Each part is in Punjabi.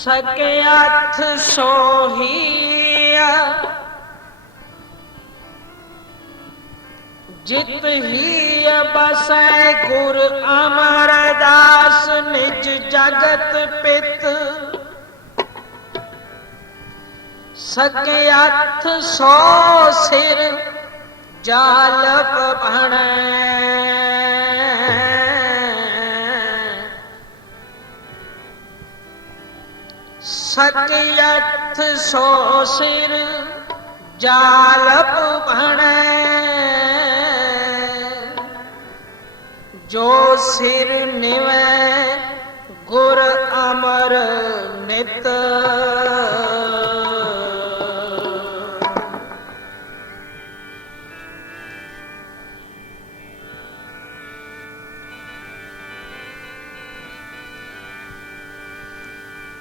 सके अथ सोहिया जित ही बसै गुर अमरदास निज जगत पित। सके अथ सो सिर जालप भणै। सके अथ सो सिर जालप भणै। जो सिर निवै गुर अमर नित।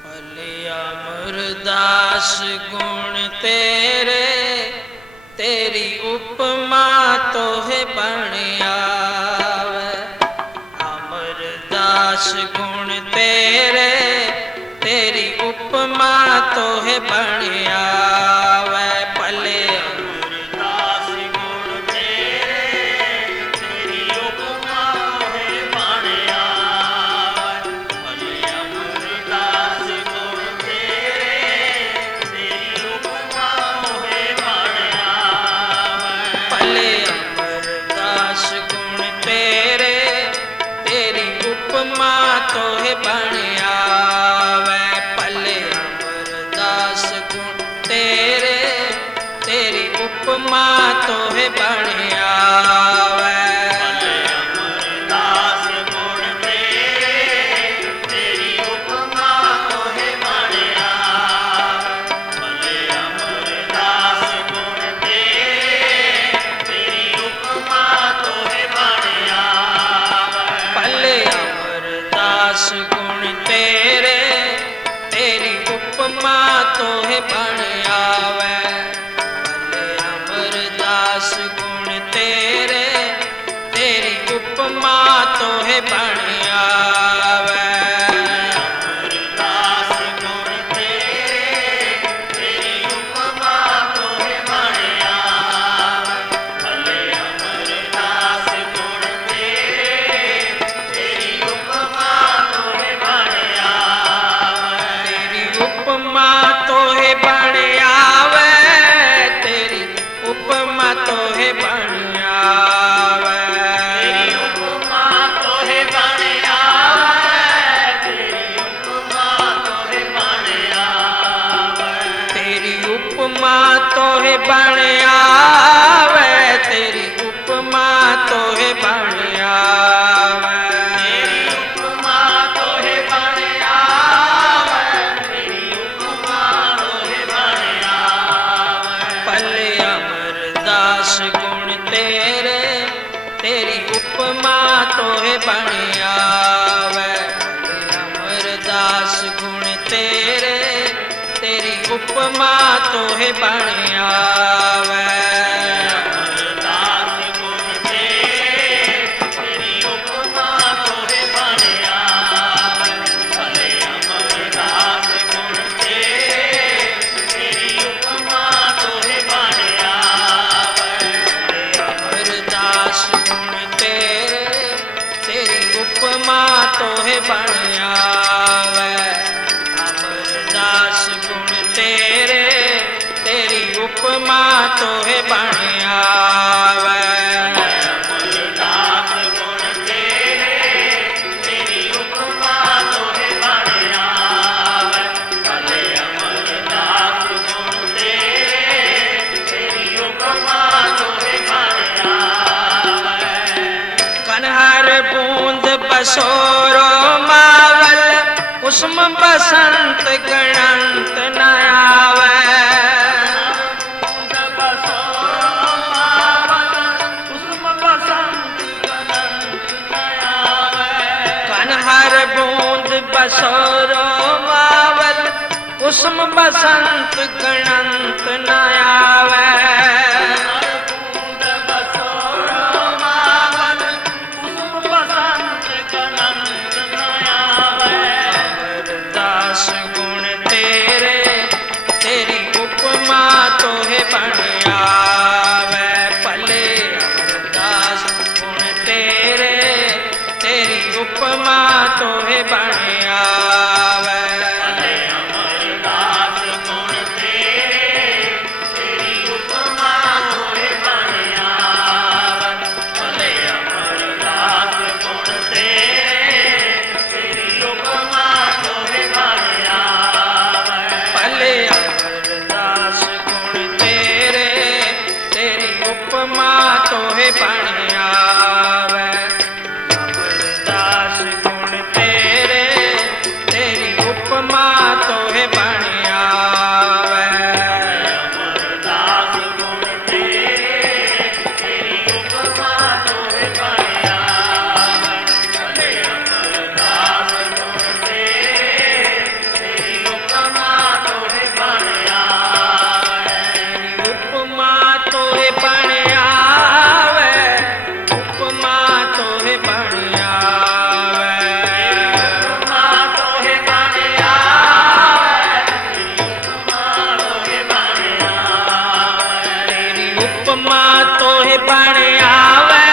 भले अमरदास गुण तेरे, तेरी उपमा तोहे बण आवे। अमरदास गुण तेरे, तेरी उपमा तोहे बण आवे। भले अमरदास गुण तेरे, तेरी उपमा तोहे बण आवे। भले अमरदास गुण तेरे, तेरी उपमा तोहे बण आवे। भले अमरदास गुण तेरे, तेरी उपमा तोहे बण आवे। भले अमरदास गुण तेरे, तेरी उपमा तोहे बण आवे। भले अमरदास गुण तेरे, तेरी उपमा तोहे बण आवे। भले अमरदास गुण तेरे, तेरी उपमा तोहे बण आवे। भले अमरदास गुण तेरे, तेरी उपमा तोहे बण आवे। भले अमरदास गुण तेरे, तेरी उपमा तोहे बण आवे। अमरदास गुण तेरे, तेरी उपमा तोहे बण आवे। भले अमरदास गुण तेरे, तेरी उपमा तोहे बण आवे। तेरी उपमा तोहे बण आवे। तेरी उपमा तोहे बण आवे। तेरी उपमा तोहे बण आवे। तेरी उपमा तोहे बण आवे। तेरी उपमा तोहे बण आवे। तेरी उपमा तोहे बण आवे। तेरी उपमा तोहे बण आवे। तेरी उपमा तोहे बण आवे। भले अमरदास गुण तेरे, तेरी उपमा तोहे बण आवे। भले अमरदास गुण तेरे, तेरी उपमा तोहे बण आवे। अमरदास गुण तेरे, तेरी उपमा तोहे बण आवे। भले अमरदास गुण तेरे, तेरी उपमा तोहे बण आवे। भले अमरदास गुण तेरे, तेरी उपमा तोहे बण आवे। अमरदास गुण तेरे, तेरी उपमा तोहे बण आवे। अमरदास गुण तेरे, तेरी उपमा तोहे बण आवे। भले अमरदास गुण तेरे, तेरी उपमा तोहे बण आवे। कन्हर बूंद बसोरो मावल, कुसुम बसंत गणंत न आवे। कन्हर बूंद बसोरो मावल, कुसुम बसंत गणंत न आवे। अमरदास गुण बन आवे। भले अमरदास गुण तेरे, तेरी उपमा तोहे बन आवे। भले अमरदास गुण तेरे, तेरी उपमा तोहे बन आवे। भले अमरदास गुण तेरे, तेरी उपमा तोहे बन आवे। भले अमरदास गुण तेरे, तेरी उपमा तोहे बन आवे। अमरदास गुण तेरे, तेरी उपमा तोहे बन आवे। अमरदास गुण तेरे, तेरी उपमा तोहे बन आवे। भले अमरदास गुण तेरे, तेरी उपमा तोहे बन आवे। उपमा तोहे बन आवे, उपमा तोहे बन आवे। उपमा तोहे बन आवे, उपमा तोहे बन आवे। तेरी उपमा तोहे बन आवे,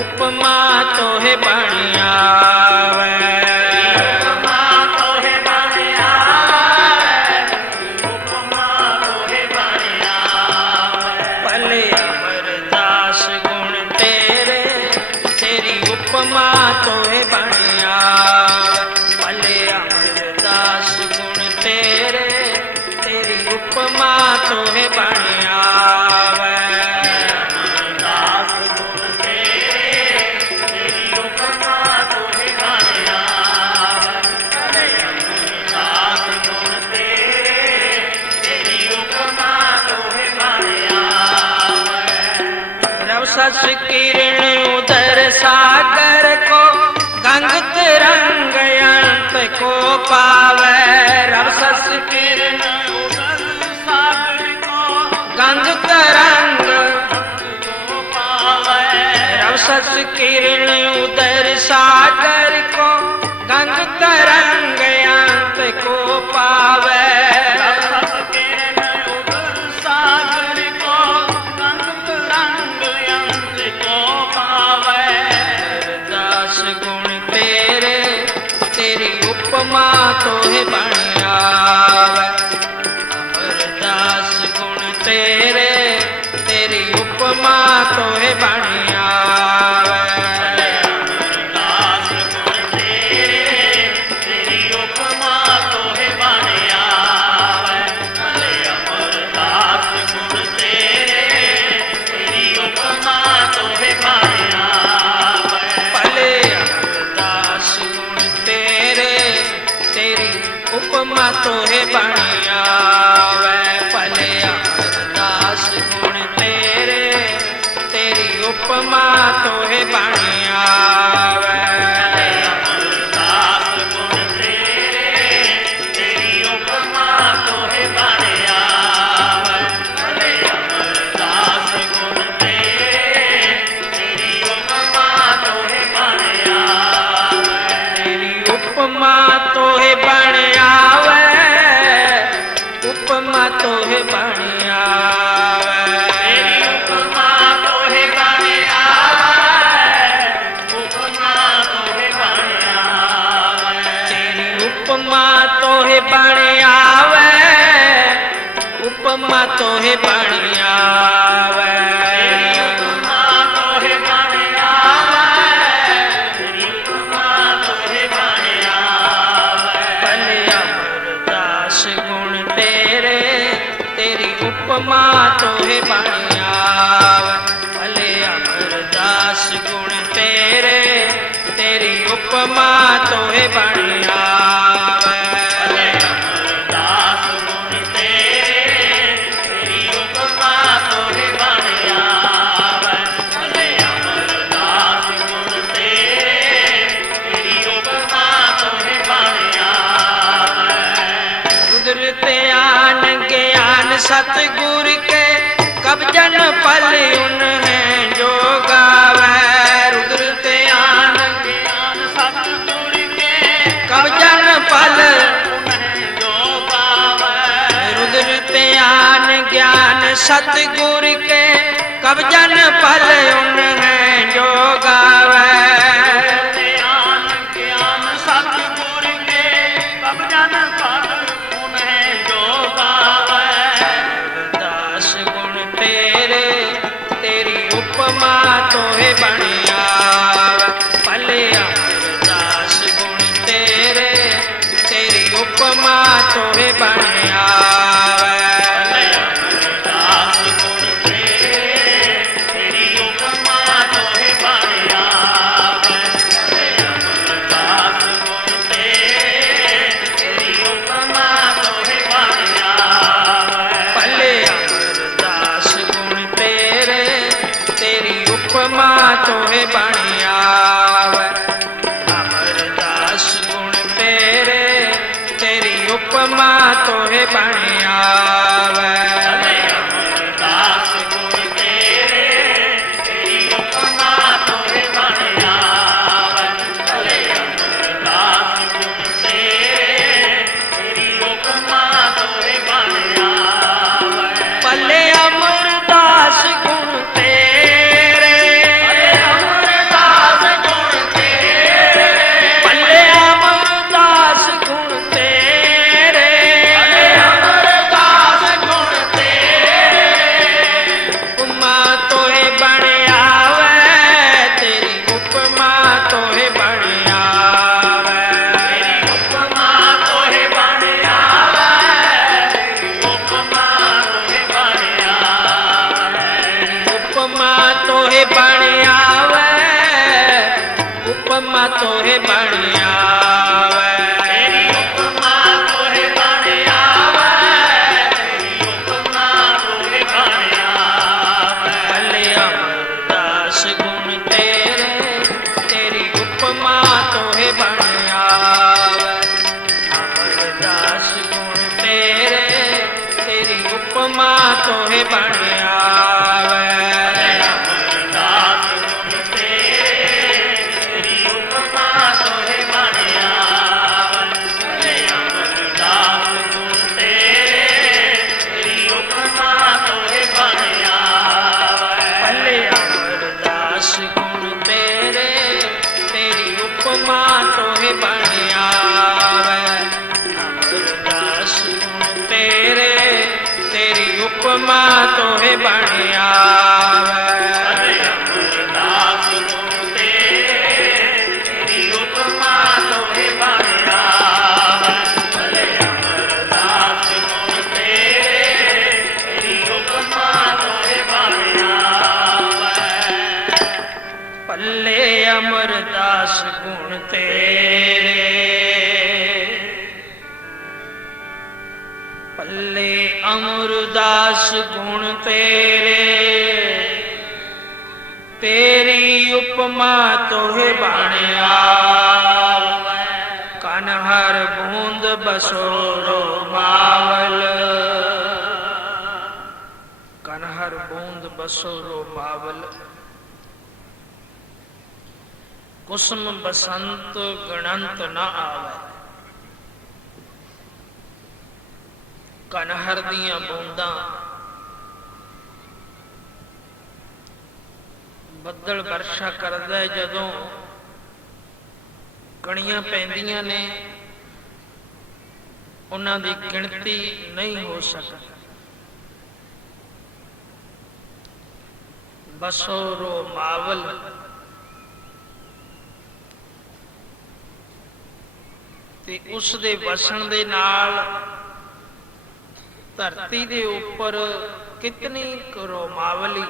उपमा तोहे बन आवे। उपमा तोहे बन आवे, उपमा तोहे बन आवे। भले अमरदास गुण तेरे, तेरी उपमा तोहे बन आवे। भले अमरदास गुण तेरे, तेरी उपमा तोहे बन आवे। अमरदास गुण तेरे, तेरी उपमा तोहे बन आवे। भले अमरदास गुण तेरे, तेरी उपमा तोहे बन आवे। रव सस किरण उदर सागर को, गंग तरंग अंत को पावे। रव सस किरण उदर सागर को, गंग तरंग, को पावे। रव सस किरण उदर सागर को, गंग तरंग अंत को पावे। रस किरण उदर सागर को, गंग तरंग अंत को पावे। अमरदास गुण तेरे, तेरी उपमा तोहे बन आवे। अमरदास गुण तेरे, तेरी उपमा तोहे बन आवे। अमरदास गुण तेरे, तेरी उपमा तोहे बन आवे। भले अमरदास गुण तेरे, तेरी उपमा तोहे बन आवे। भले अमरदास गुण तेरे, तेरी उपमा तोहे बन आवे। भले अमरदास गुण तेरे, तेरी उपमा तोहे बन आवे। अमरदास गुण तेरे, तेरी उपमा तोहे बन आवे। भले अमरदास गुण तेरे, तेरी उपमा तोहे बन आवे। तेरी उपमा तोहे बन आवे, उपमा तोहे बन आवे। तेरी उपमा तोहे बन आवे, उपमा तोहे बन आवे। तेरी उपमा तोहे बन आवे, उपमा तोहे बन आवे। तेरी उपमा तोहे बन आवे, तेरी उपमा तोहे बन आवे। भले अमरदास गुण तेरे, तेरी उपमा तोहे बन आवे। भले अमरदास गुण तेरे, तेरी उपमा तोहे बन आवे। भले अमरदास गुण तेरे, तेरी उपमा तोहे बन आवे। भले अमरदास गुण तेरे, तेरी उपमा तोहे बन आवे। रुद्र त्यान ज्ञान सतगुर के, कब जन पल उन्हें जो गावे। रुद्र त्यान ज्ञान सतगुर के, कब जन पल, उन्हें जो पावे। रुद्र त्यान ज्ञान सतगुर के कब जन पल उन है जो गावे। ज्ञान ज्ञान सतगुर के कब जन पल उन है जो गावे। दास गुण तेरे तेरी उपमा तोहे बनिया भले अमरदास गुण तेरे तेरी उपमा तोहे बनिया। तोहे बनिया अमरदास गुण तेरे तेरी उपमा तोहे बनिया। अमरदास गुण तेरे तेरी उपमा तोहे बनिया। अमरदास गुण तेरे तेरी उपमा तोहे बनिया। भले अमरदास गुण तोहे बनिया तेरी उपमा तोहे बनिया। तेरी उपमा तोहे बनिया। भले अमरदास गुण तेरे तेरी उपमा तोहे बनिया। अमरदास गुण तेरे तेरी उपमा तोहे बनिया। उपमा तोहे बनिया अमरदास गुण तेरे तेरी उपमा तोहे बनिया। अमरदास गुण तेरे तेरी उपमा तोहे बनिया। अमरदास गुण तेरे तेरी उपमा तोहे बनिया। भले अमरदास गुण तेरे भले अमरदास गुण तेरे तेरी उपमा तोहे बनिया। कन हर बूंद बसोरो मावल कन हर बूंद बसोरो मावल। कुसुम बसंत गणंत न आवे। कनहर दियां बूंदां ਬੱਦਲ ਵਰਸ਼ਾ ਕਰਦਾ ਜਦੋਂ ਕਣੀਆਂ ਪੈਂਦੀਆਂ ਨੇ ਉਹਨਾਂ ਦੀ ਗਿਣਤੀ ਨਹੀਂ ਹੋ ਸਕਦੀ। ਬਸੋਰੋ ਮਾਵਲ ਤੇ ਉਸ ਦੇ ਵਸਣ ਦੇ ਨਾਲ ਧਰਤੀ ਦੇ ਉੱਪਰ ਕਿਤਨੀ ਕਰੋਮਾਵਲੀ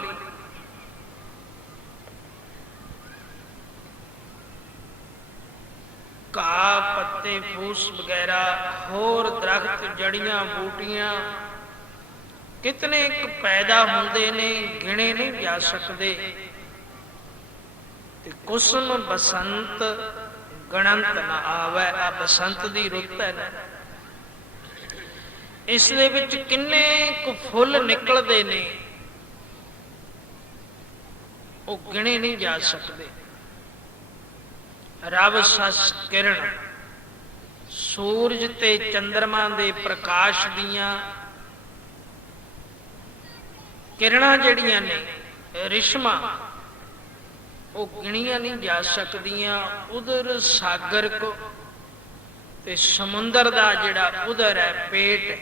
ਘਾਹ ਪੱਤੇ ਫੂਸ ਵਗੈਰਾ ਹੋਰ ਦਰਖਤ ਜੜੀਆਂ ਬੂਟੀਆਂ ਕਿਤਨੇ ਪੈਦਾ ਹੁੰਦੇ ਨੇ ਗਿਣੇ ਨਹੀਂ ਜਾ ਸਕਦੇ। ਤੇ ਕੁਸਮ ਬਸੰਤ ਗਣੰਤ ਨਾ ਆਵੇ। ਆ ਬਸੰਤ ਦੀ ਰੁੱਤ ਹੈ ਨਾ, ਇਸ ਦੇ ਵਿੱਚ ਕਿੰਨੇ ਕੁ ਫੁੱਲ ਨਿਕਲਦੇ ਨੇ ਉਹ ਗਿਣੇ ਨਹੀਂ ਜਾ ਸਕਦੇ। ਰਬ ਸਸ ਕਿਰਨ ਸੂਰਜ ਤੇ ਚੰਦਰਮਾ ਦੇ ਪ੍ਰਕਾਸ਼ ਦੀਆਂ ਕਿਰਣਾਂ ਜਿਹੜੀਆਂ ਨੇ ਰਿਸ਼ਮਾਂ, ਉਹ ਗਿਣੀਆਂ ਨਹੀਂ ਜਾ ਸਕਦੀਆਂ। ਉਦਰ ਸਾਗਰ ਕੋ, ਤੇ ਸਮੁੰਦਰ ਦਾ ਜਿਹੜਾ ਉਦਰ ਹੈ, ਪੇਟ,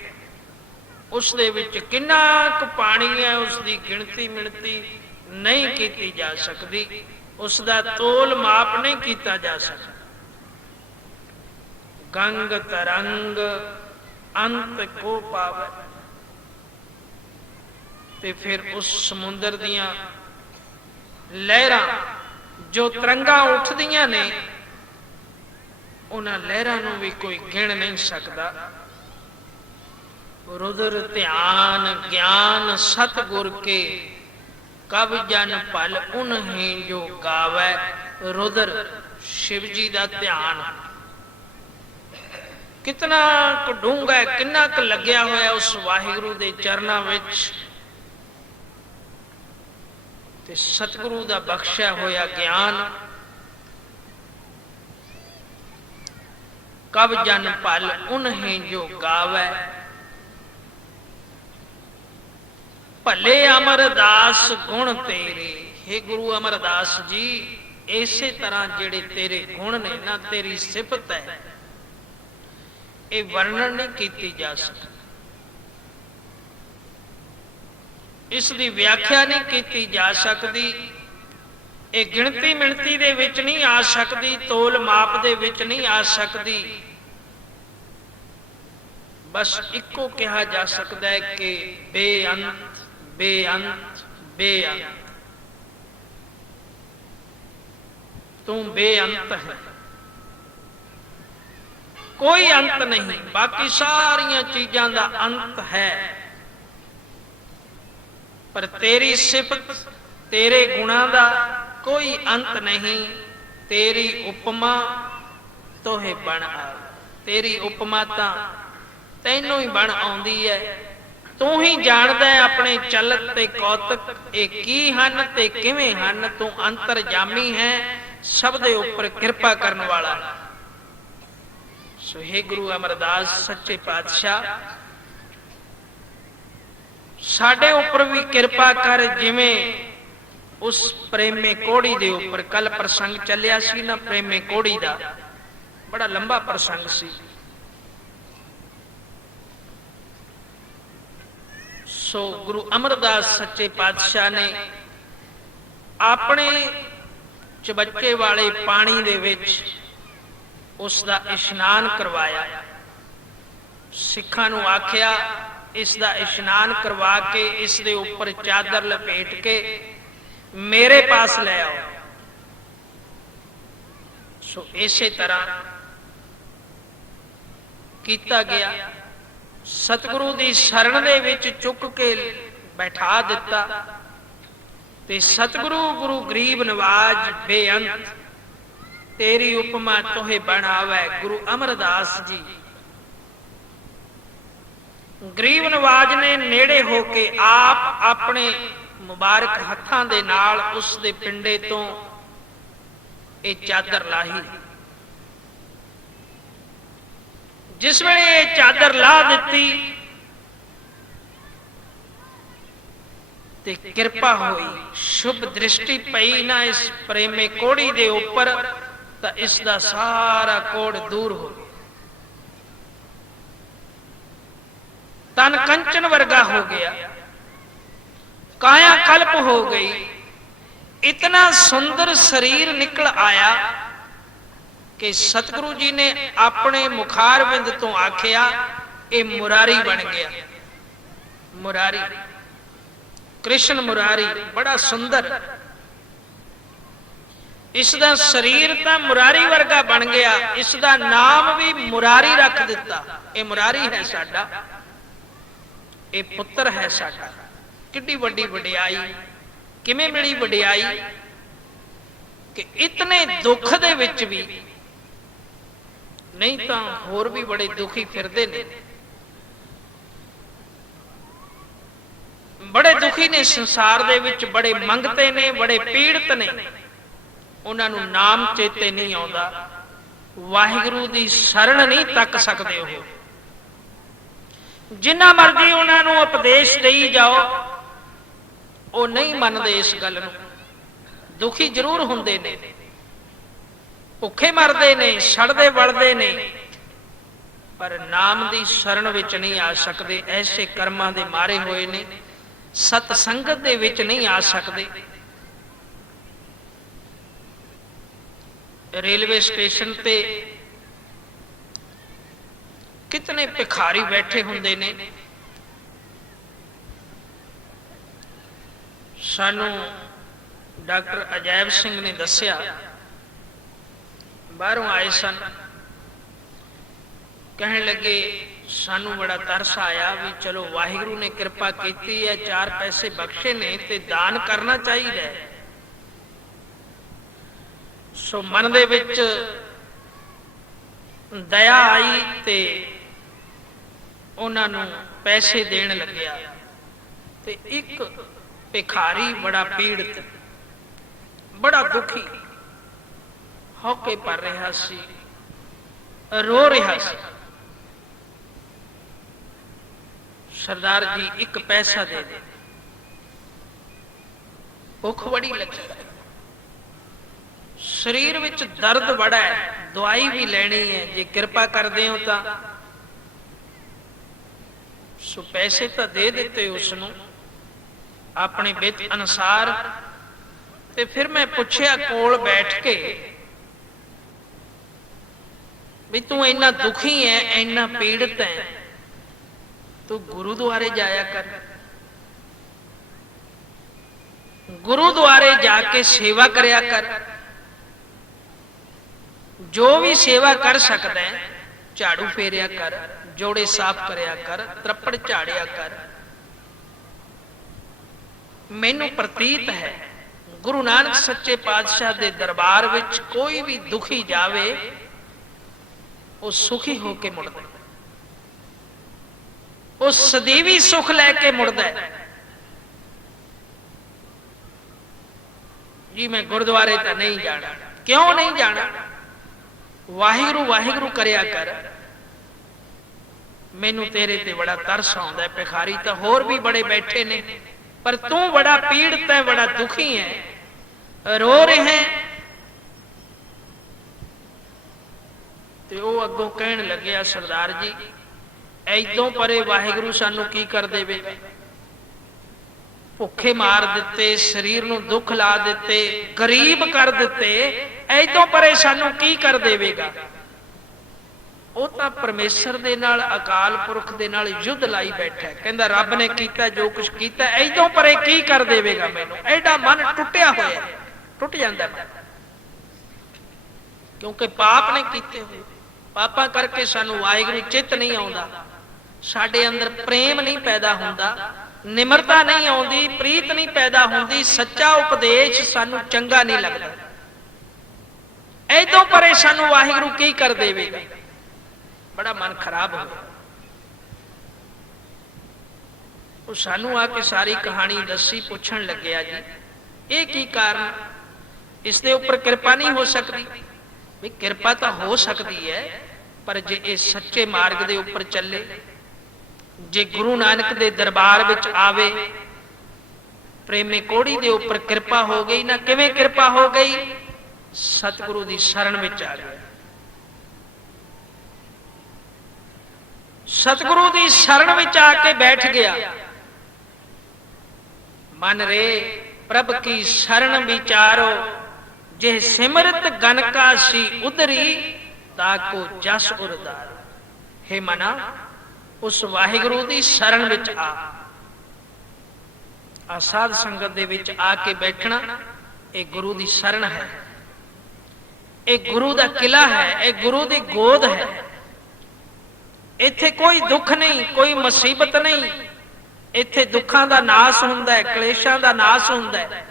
ਉਸ ਦੇ ਵਿੱਚ ਕਿੰਨਾ ਕੁ ਪਾਣੀ ਹੈ, ਉਸ ਦੀ ਗਿਣਤੀ ਮਿਣਤੀ ਨਹੀਂ ਕੀਤੀ ਜਾ ਸਕਦੀ, ਉਸ ਦਾ ਤੋਲ ਮਾਪ ਨਹੀਂ ਕੀਤਾ ਜਾ ਸਕਦਾ। ਗੰਗ ਤਰੰਗ ਅੰਤ ਕੋ ਪਾਵੇ, ਤੇ ਫਿਰ ਉਸ ਸਮੁੰਦਰ ਦੀਆਂ ਲਹਿਰਾਂ, ਜੋ ਤਰੰਗਾਂ ਉੱਠਦੀਆਂ ਨੇ, ਉਹਨਾਂ ਲਹਿਰਾਂ ਨੂੰ ਵੀ ਕੋਈ ਗਿਣ ਨਹੀਂ ਸਕਦਾ। ਰੁਦਰ ਧਿਆਨ ਗਿਆਨ ਸਤਿਗੁਰ ਕੇ, ਕਬ ਜਨ ਭਲ ਉਨਹੀਂ ਜੋ ਗਾਵੈ। ਰੁਦਰ ਸ਼ਿਵ ਜੀ ਦਾ ਧਿਆਨ ਕਿਤਨਾ ਕੁ ਡੂੰਘਾ, ਕਿੰਨਾ ਕੁ ਲੱਗਿਆ ਹੋਇਆ ਉਸ ਵਾਹਿਗੁਰੂ ਦੇ ਚਰਨਾਂ ਵਿੱਚ, ਤੇ ਸਤਿਗੁਰੂ ਦਾ ਬਖਸ਼ਿਆ ਹੋਇਆ ਗਿਆਨ। ਕਬ ਜਨ ਭਲ ਉਨਹੀਂ ਜੋ ਗਾਵੈ। ਭਲੇ ਅਮਰਦਾਸ ਗੁਣ ਤੇਰੇ। हे ਗੁਰੂ ਅਮਰਦਾਸ ਜੀ, ਇਸੇ ਤਰ੍ਹਾਂ ਜਿਹੜੇ ਤੇਰੇ ਗੁਣ ਨੇ ਨਾ, ਤੇਰੀ ਸਿਫਤ ਹੈ, ਇਹ ਵਰਣਨ ਨਹੀਂ ਕੀਤੀ ਜਾ ਸਕਦੀ, ਇਸ ਦੀ ਵਿਆਖਿਆ ਨਹੀਂ ਕੀਤੀ ਜਾ ਸਕਦੀ, ਇਹ ਗਿਣਤੀ ਮਿਣਤੀ ਦੇ ਵਿੱਚ ਨਹੀਂ ਆ ਸਕਦੀ, ਤੋਲ ਮਾਪ ਦੇ ਵਿੱਚ ਨਹੀਂ ਆ ਸਕਦੀ। ਬਸ ਇੱਕੋ ਕਿਹਾ ਜਾ ਸਕਦਾ ਹੈ ਕਿ ਬੇਅੰਤ ਬੇਅੰਤ ਬੇਅੰਤ, ਤੂੰ ਬੇਅੰਤ ਹੈ, ਕੋਈ ਅੰਤ ਨਹੀਂ। ਬਾਕੀ ਸਾਰੀਆਂ ਚੀਜ਼ਾਂ ਦਾ ਅੰਤ ਹੈ, ਪਰ ਤੇਰੀ ਸਿਫਤ, ਤੇਰੇ ਗੁਣਾਂ ਦਾ ਕੋਈ ਅੰਤ ਨਹੀਂ। ਤੇਰੀ ਉਪਮਾ ਤੋਹੇ ਬਣ ਆ, ਤੇਰੀ ਉਪਮਾ ਤਾਂ ਤੈਨੂੰ ਹੀ ਬਣ ਆਉਂਦੀ ਹੈ। ਤੂੰ ਹੀ ਜਾਣਦਾ ਹੈ ਆਪਣੇ ਚਲਤ ਤੇ ਕੌਤਕ, ਇਹ ਕੀ ਹਨ ਤੇ ਕਿਵੇਂ ਹਨ। ਤੂੰ ਅੰਤਰਜਾਮੀ ਹੈ, ਸਭ ਦੇ ਉੱਪਰ ਕਿਰਪਾ ਕਰਨ ਵਾਲਾ ਹੈ। ਸੋ हे ਗੁਰੂ ਅਮਰਦਾਸ ਸੱਚੇ ਪਾਤਸ਼ਾਹ, ਸਾਡੇ ਉੱਪਰ ਵੀ ਕਿਰਪਾ ਕਰ, ਜਿਵੇਂ ਉਸ ਪ੍ਰੇਮੇ ਕੋੜੀ ਦੇ ਉੱਪਰ ਕੱਲ ਪ੍ਰਸੰਗ ਚੱਲਿਆ ਸੀ ਨਾ, ਪ੍ਰੇਮੇ ਕੋੜੀ ਦਾ ਬੜਾ ਲੰਬਾ ਪ੍ਰਸੰਗ ਸੀ। ਸੋ ਗੁਰੂ ਅਮਰਦਾਸ ਸੱਚੇ ਪਾਤਸ਼ਾਹ ਨੇ ਆਪਣੇ ਚਬੱਚੇ ਵਾਲੇ ਪਾਣੀ ਦੇ ਵਿੱਚ ਉਸ ਦਾ ਇਸ਼ਨਾਨ ਕਰਵਾਇਆ। ਸਿੱਖਾਂ ਨੂੰ ਆਖਿਆ, ਇਸ ਦਾ ਇਸ਼ਨਾਨ ਕਰਵਾ ਕੇ ਇਸ ਦੇ ਉੱਪਰ ਚਾਦਰ ਲਪੇਟ ਕੇ ਮੇਰੇ ਪਾਸ ਲੈ ਆਓ। ਸੋ ਇਸੇ ਤਰ੍ਹਾਂ ਕੀਤਾ ਗਿਆ। ਸਤਿਗੁਰੂ ਦੀ ਸ਼ਰਨ ਦੇ ਵਿੱਚ ਚੁੱਕ ਕੇ ਬੈਠਾ ਦਿੱਤਾ, ਤੇ ਸਤਿਗੁਰੂ ਗੁਰੂ ਗਰੀਬ ਨਵਾਜ ਬੇਅੰਤ, ਤੇਰੀ ਉਪਮਾ ਤੋਹੇ ਬਣਾਵੈ। ਗੁਰੂ ਅਮਰਦਾਸ ਜੀ ਗਰੀਬ ਨਵਾਜ ਨੇ ਨੇੜੇ ਹੋ ਕੇ ਆਪ ਆਪਣੇ ਮੁਬਾਰਕ ਹੱਥਾਂ ਦੇ ਨਾਲ ਉਸ ਦੇ ਪਿੰਡੇ ਤੋਂ ਇਹ ਚਾਦਰ ਲਾਹੀ। ਜਿਸ ਵੇਲੇ ਇਹ ਚਾਦਰ ਲਾ ਦਿੱਤੀ ਤੇ ਕਿਰਪਾ ਹੋਈ, ਸ਼ੁਭ ਦ੍ਰਿਸ਼ਟੀ ਪਈ ਨਾ ਇਸ ਪ੍ਰੇਮੇ ਕੋੜੀ ਦੇ ਉੱਪਰ, ਤਾਂ ਇਸ ਦਾ ਸਾਰਾ ਕੋੜ ਦੂਰ ਹੋ ਗਿਆ। ਤਨ ਕੰਚਨ ਵਰਗਾ ਹੋ ਗਿਆ, ਕਾਇਆ ਕਲਪ ਹੋ ਗਈ। ਇਤਨਾ ਸੁੰਦਰ ਸਰੀਰ ਨਿਕਲ ਆਇਆ ਕਿ ਸਤਿਗੁਰੂ ਜੀ ਨੇ ਆਪਣੇ ਮੁਖਾਰਵਿੰਦ ਤੋਂ ਆਖਿਆ, ਇਹ ਮੁਰਾਰੀ ਬਣ ਗਿਆ। ਮੁਰਾਰੀ, ਕ੍ਰਿਸ਼ਨ ਮੁਰਾਰੀ, ਬੜਾ ਸੁੰਦਰ। ਇਸ ਦਾ ਸਰੀਰ ਤਾਂ ਮੁਰਾਰੀ ਵਰਗਾ ਬਣ ਗਿਆ, ਇਸ ਦਾ ਨਾਮ ਵੀ ਮੁਰਾਰੀ ਰੱਖ ਦਿੱਤਾ। ਇਹ ਮੁਰਾਰੀ ਹੈ ਸਾਡਾ, ਇਹ ਪੁੱਤਰ ਹੈ ਸਾਡਾ। ਕਿੱਡੀ ਵੱਡੀ ਵਡਿਆਈ, ਕਿਵੇਂ ਮਿਲੀ ਵਡਿਆਈ ਕਿ ਇਤਨੇ ਦੁੱਖ ਦੇ ਵਿੱਚ ਵੀ, ਨਹੀਂ ਤਾਂ ਹੋਰ ਵੀ ਬੜੇ ਦੁਖੀ ਫਿਰਦੇ ਨੇ, ਬੜੇ ਦੁਖੀ ਨੇ ਸੰਸਾਰ ਦੇ ਵਿੱਚ, ਬੜੇ ਮੰਗਤੇ ਨੇ, ਬੜੇ ਪੀੜਤ ਨੇ, ਉਹਨਾਂ ਨੂੰ ਨਾਮ ਚੇਤੇ ਨਹੀਂ ਆਉਂਦਾ, ਵਾਹਿਗੁਰੂ ਦੀ ਸ਼ਰਨ ਨਹੀਂ ਤੱਕ ਸਕਦੇ। ਉਹ ਜਿੰਨਾ ਮਰਜ਼ੀ ਉਹਨਾਂ ਨੂੰ ਉਪਦੇਸ਼ ਦੇਈ ਜਾਓ, ਉਹ ਨਹੀਂ ਮੰਨਦੇ ਇਸ ਗੱਲ ਨੂੰ। ਦੁਖੀ ਜ਼ਰੂਰ ਹੁੰਦੇ ਨੇ, ਭੁੱਖੇ ਮਰਦੇ ਨੇ, ਸੜਦੇ ਵਲਦੇ ਨੇ, ਪਰ ਨਾਮ ਦੀ ਸ਼ਰਨ ਵਿੱਚ ਨਹੀਂ ਆ ਸਕਦੇ। ਐਸੇ ਕਰਮਾਂ ਦੇ ਮਾਰੇ ਹੋਏ ਨੇ, ਸਤ ਸੰਗਤ ਦੇ ਵਿੱਚ ਨਹੀਂ ਆ ਸਕਦੇ। ਰੇਲਵੇ ਸਟੇਸ਼ਨ ਤੇ ਕਿਤਨੇ ਭਿਖਾਰੀ ਬੈਠੇ ਹੁੰਦੇ ਨੇ। ਸਾਨੂੰ ਡਾਕਟਰ ਅਜੈਬ ਸਿੰਘ ਨੇ ਦੱਸਿਆ, ਬਾਹਰੋਂ ਆਏ ਸਨ, ਕਹਿਣ ਲੱਗੇ ਸਾਨੂੰ ਬੜਾ ਤਰਸ ਆਇਆ ਵੀ ਚਲੋ ਵਾਹਿਗੁਰੂ ਨੇ ਕਿਰਪਾ ਕੀਤੀ ਹੈ, 4 ਪੈਸੇ ਬਖਸ਼ੇ ਨੇ ਤੇ ਦਾਨ ਕਰਨਾ ਚਾਹੀਦਾ ਹੈ। ਸੋ ਮਨ ਦੇ ਵਿੱਚ ਦਇਆ ਆਈ ਤੇ ਉਹਨਾਂ ਨੂੰ ਪੈਸੇ ਦੇਣ ਲੱਗਿਆ। ਤੇ ਇੱਕ ਭਿਖਾਰੀ ਬੜਾ ਪੀੜਤ, ਬੜਾ ਦੁਖੀ ਹੌਕੇ ਭਰ ਰਿਹਾ ਸੀ, ਰੋ ਰਿਹਾ ਸੀ। ਸਰਦਾਰ ਜੀ 1 ਪੈਸਾ ਦੇ ਦੇ, ਭੁੱਖ ਬੜੀ ਲੱਗੀ, ਸਰੀਰ ਵਿੱਚ ਦਰਦ ਬੜਾ ਹੈ, ਦਵਾਈ ਵੀ ਲੈਣੀ ਹੈ, ਜੇ ਕਿਰਪਾ ਕਰਦੇ ਹੋ ਤਾਂ। ਸੋ ਪੈਸੇ ਤਾਂ ਦੇ ਦਿੱਤੇ ਉਸ ਨੂੰ ਆਪਣੇ ਵਿੱਤ ਅਨੁਸਾਰ। ਤੇ ਫਿਰ ਮੈਂ ਪੁੱਛਿਆ ਕੋਲ ਬੈਠ ਕੇ ਵੀ ਤੂੰ ਇੰਨਾ ਦੁਖੀ ਹੈ, ਇੰਨਾ ਪੀੜਤ ਹੈ, ਤੂੰ ਗੁਰੂਦੁਆਰੇ ਜਾਇਆ ਕਰ, ਗੁਰੂਦੁਆਰੇ ਜਾ ਕੇ ਸੇਵਾ ਕਰਿਆ ਕਰ। ਜੋ ਵੀ ਸੇਵਾ ਕਰ ਸਕਦਾ ਹੈ, ਝਾੜੂ ਫੇਰਿਆ ਕਰ, ਜੋੜੇ ਸਾਫ਼ ਕਰਿਆ ਕਰ, ਤਰਪੜ ਝਾੜਿਆ ਕਰ। ਮੈਨੂੰ ਪ੍ਰਤੀਤ ਹੈ ਗੁਰੂ ਨਾਨਕ ਸੱਚੇ ਪਾਤਸ਼ਾਹ ਦੇ ਦਰਬਾਰ ਵਿੱਚ ਕੋਈ ਵੀ ਦੁਖੀ ਜਾਵੇ, ਉਹ ਸੁਖੀ ਹੋ ਕੇ ਮੁੜਦਾ, ਉਹ ਸਦੀਵੀ ਸੁਖ ਲੈ ਕੇ ਮੁੜਦਾ ਹੈ। ਜੀ ਮੈਂ ਗੁਰਦੁਆਰੇ ਤਾਂ ਨਹੀਂ ਜਾਣਾ। ਕਿਉਂ ਨਹੀਂ ਜਾਣਾ? ਵਾਹਿਗੁਰੂ ਵਾਹਿਗੁਰੂ ਕਰਿਆ ਕਰ। ਮੈਨੂੰ ਤੇਰੇ ਤੇ ਬੜਾ ਤਰਸ ਆਉਂਦਾ ਹੈ। ਭਿਖਾਰੀ ਤਾਂ ਹੋਰ ਵੀ ਬੜੇ ਬੈਠੇ ਨੇ, ਪਰ ਤੂੰ ਬੜਾ ਪੀੜਤ ਹੈ, ਬੜਾ ਦੁਖੀ ਹੈ, ਰੋ ਰਿਹਾ ਹੈ। ਤੇ ਉਹ ਅੱਗੋਂ ਕਹਿਣ ਲੱਗਿਆ, ਸਰਦਾਰ ਜੀ ਐਦੋਂ ਪਰੇ ਵਾਹਿਗੁਰੂ ਸਾਨੂੰ ਕੀ ਕਰ ਦੇਵੇ? ਭੁੱਖੇ ਮਾਰ ਦਿੱਤੇ, ਸਰੀਰ ਨੂੰ ਦੁੱਖ ਲਾ ਦਿੱਤੇ, ਗਰੀਬ ਕਰ ਦਿੱਤੇ, ਐਦੋਂ ਪਰੇ ਸਾਨੂੰ ਕੀ ਕਰ ਦੇਵੇਗਾ? ਉਹ ਤਾਂ ਪਰਮੇਸ਼ਰ ਦੇ ਨਾਲ, ਅਕਾਲ ਪੁਰਖ ਦੇ ਨਾਲ ਯੁੱਧ ਲਾਈ ਬੈਠਾ। ਕਹਿੰਦਾ ਰੱਬ ਨੇ ਕੀਤਾ ਜੋ ਕੁਝ ਕੀਤਾ, ਐਦੋਂ ਪਰੇ ਕੀ ਕਰ ਦੇਵੇਗਾ ਮੈਨੂੰ? ਐਡਾ ਮਨ ਟੁੱਟਿਆ ਹੋਇਆ, ਟੁੱਟ ਜਾਂਦਾ ਮਨ, ਕਿਉਂਕਿ ਪਾਪ ਨੇ ਕੀਤੇ ਹੋਏ। ਪਾਪਾਂ ਕਰਕੇ ਸਾਨੂੰ ਵਾਹਿਗੁਰੂ ਚਿੱਤ ਨਹੀਂ ਆਉਂਦਾ, ਸਾਡੇ ਅੰਦਰ ਪ੍ਰੇਮ ਨਹੀਂ ਪੈਦਾ ਹੁੰਦਾ, ਨਿਮਰਤਾ ਨਹੀਂ ਆਉਂਦੀ, ਪ੍ਰੀਤ ਨਹੀਂ ਪੈਦਾ ਹੁੰਦੀ, ਸੱਚਾ ਉਪਦੇਸ਼ ਸਾਨੂੰ ਚੰਗਾ ਨਹੀਂ ਲੱਗਦਾ। ਐਦੋਂ ਪਰੇ ਸਾਨੂੰ ਵਾਹਿਗੁਰੂ ਕੀ ਕਰ ਦੇਵੇਗਾ? ਬੜਾ ਮਨ ਖਰਾਬ ਹੋ ਗਿਆ। ਉਹ ਸਾਨੂੰ ਆ ਕੇ ਸਾਰੀ ਕਹਾਣੀ ਦੱਸੀ, ਪੁੱਛਣ ਲੱਗਿਆ ਜੀ ਇਹ ਕੀ ਕਾਰਨ? ਇਸ ਦੇ ਉੱਪਰ ਕਿਰਪਾ ਨਹੀਂ ਹੋ ਸਕਦੀ? ਵੀ ਕਿਰਪਾ ਤਾਂ ਹੋ ਸਕਦੀ ਹੈ, ਪਰ ਜੇ ਇਹ ਸੱਚੇ ਮਾਰਗ ਦੇ ਉੱਪਰ ਚੱਲੇ, ਜੇ ਗੁਰੂ ਨਾਨਕ ਦੇ ਦਰਬਾਰ ਵਿੱਚ ਆਵੇ, ਪ੍ਰੇਮੇ ਕੋੜੀ ਦੇ ਉੱਪਰ ਕਿਰਪਾ ਹੋ ਗਈ ਨਾ। ਕਿਵੇਂ ਕਿਰਪਾ ਹੋ ਗਈ? ਸਤਿਗੁਰੂ ਦੀ ਸ਼ਰਨ ਵਿੱਚ ਆ ਗਿਆ, ਸਤਿਗੁਰੂ ਦੀ ਸ਼ਰਨ ਵਿੱਚ ਆ ਕੇ ਬੈਠ ਗਿਆ। ਮਨ ਰੇ ਪ੍ਰਭ ਕੀ ਸ਼ਰਨ ਵਿਚਾਰੋ, ਜੇ ਸਿਮਰਤ ਗਨ ਕਾ ਸੀ ਉਦਰੀ, ਤਾਕੋ ਜਸ ਉਰਦਾਰ। ਹੇ ਮਨਾ, ਉਸ ਵਾਹਿਗੁਰੂ ਦੀ ਸ਼ਰਨ ਵਿੱਚ ਆ ਸਾਧ ਸੰਗਤ ਦੇ ਵਿੱਚ ਆ ਕੇ ਬੈਠਣਾ, ਇਹ ਗੁਰੂ ਦੀ ਸ਼ਰਨ ਹੈ, ਇਹ ਗੁਰੂ ਦਾ ਕਿਲਾ ਹੈ, ਇਹ ਗੁਰੂ ਦੀ ਗੋਦ ਹੈ। ਇੱਥੇ ਕੋਈ ਦੁੱਖ ਨਹੀਂ, ਕੋਈ ਮੁਸੀਬਤ ਨਹੀਂ, ਇੱਥੇ ਦੁੱਖਾਂ ਦਾ ਨਾਸ ਹੁੰਦਾ ਹੈ, ਕਲੇਸ਼ਾਂ ਦਾ ਨਾਸ ਹੁੰਦਾ ਹੈ।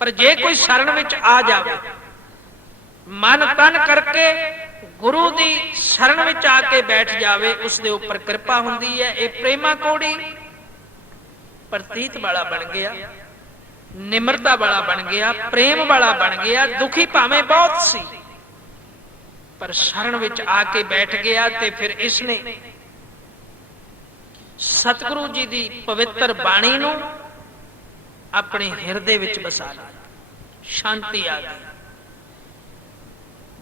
ਪਰ ਜੇ ਕੋਈ ਸ਼ਰਨ ਵਿੱਚ ਆ ਜਾਵੇ, ਮਨ ਤਨ ਕਰਕੇ ਗੁਰੂ ਦੀ ਸ਼ਰਨ ਵਿੱਚ ਆ ਕੇ ਬੈਠ ਜਾਵੇ, ਉਸ ਦੇ ਉੱਪਰ ਕਿਰਪਾ ਹੁੰਦੀ ਹੈ। ਇਹ ਪ੍ਰੇਮਾ ਕੋੜੀ ਪ੍ਰਤੀਤ ਵਾਲਾ ਬਣ ਗਿਆ, ਨਿਮਰਤਾ ਵਾਲਾ ਬਣ ਗਿਆ, ਪ੍ਰੇਮ ਵਾਲਾ ਬਣ ਗਿਆ। ਦੁਖੀ ਭਾਵੇਂ ਬਹੁਤ ਸੀ, ਪਰ ਸ਼ਰਨ ਵਿੱਚ ਆ ਕੇ ਬੈਠ ਗਿਆ। ਤੇ ਫਿਰ ਇਸਨੇ ਸਤਿਗੁਰੂ ਜੀ ਦੀ ਪਵਿੱਤਰ ਬਾਣੀ ਨੂੰ ਆਪਣੇ ਹਿਰਦੇ ਵਿੱਚ ਵਸਾ ਲਿਆ, ਸ਼ਾਂਤੀ ਆ ਗਈ।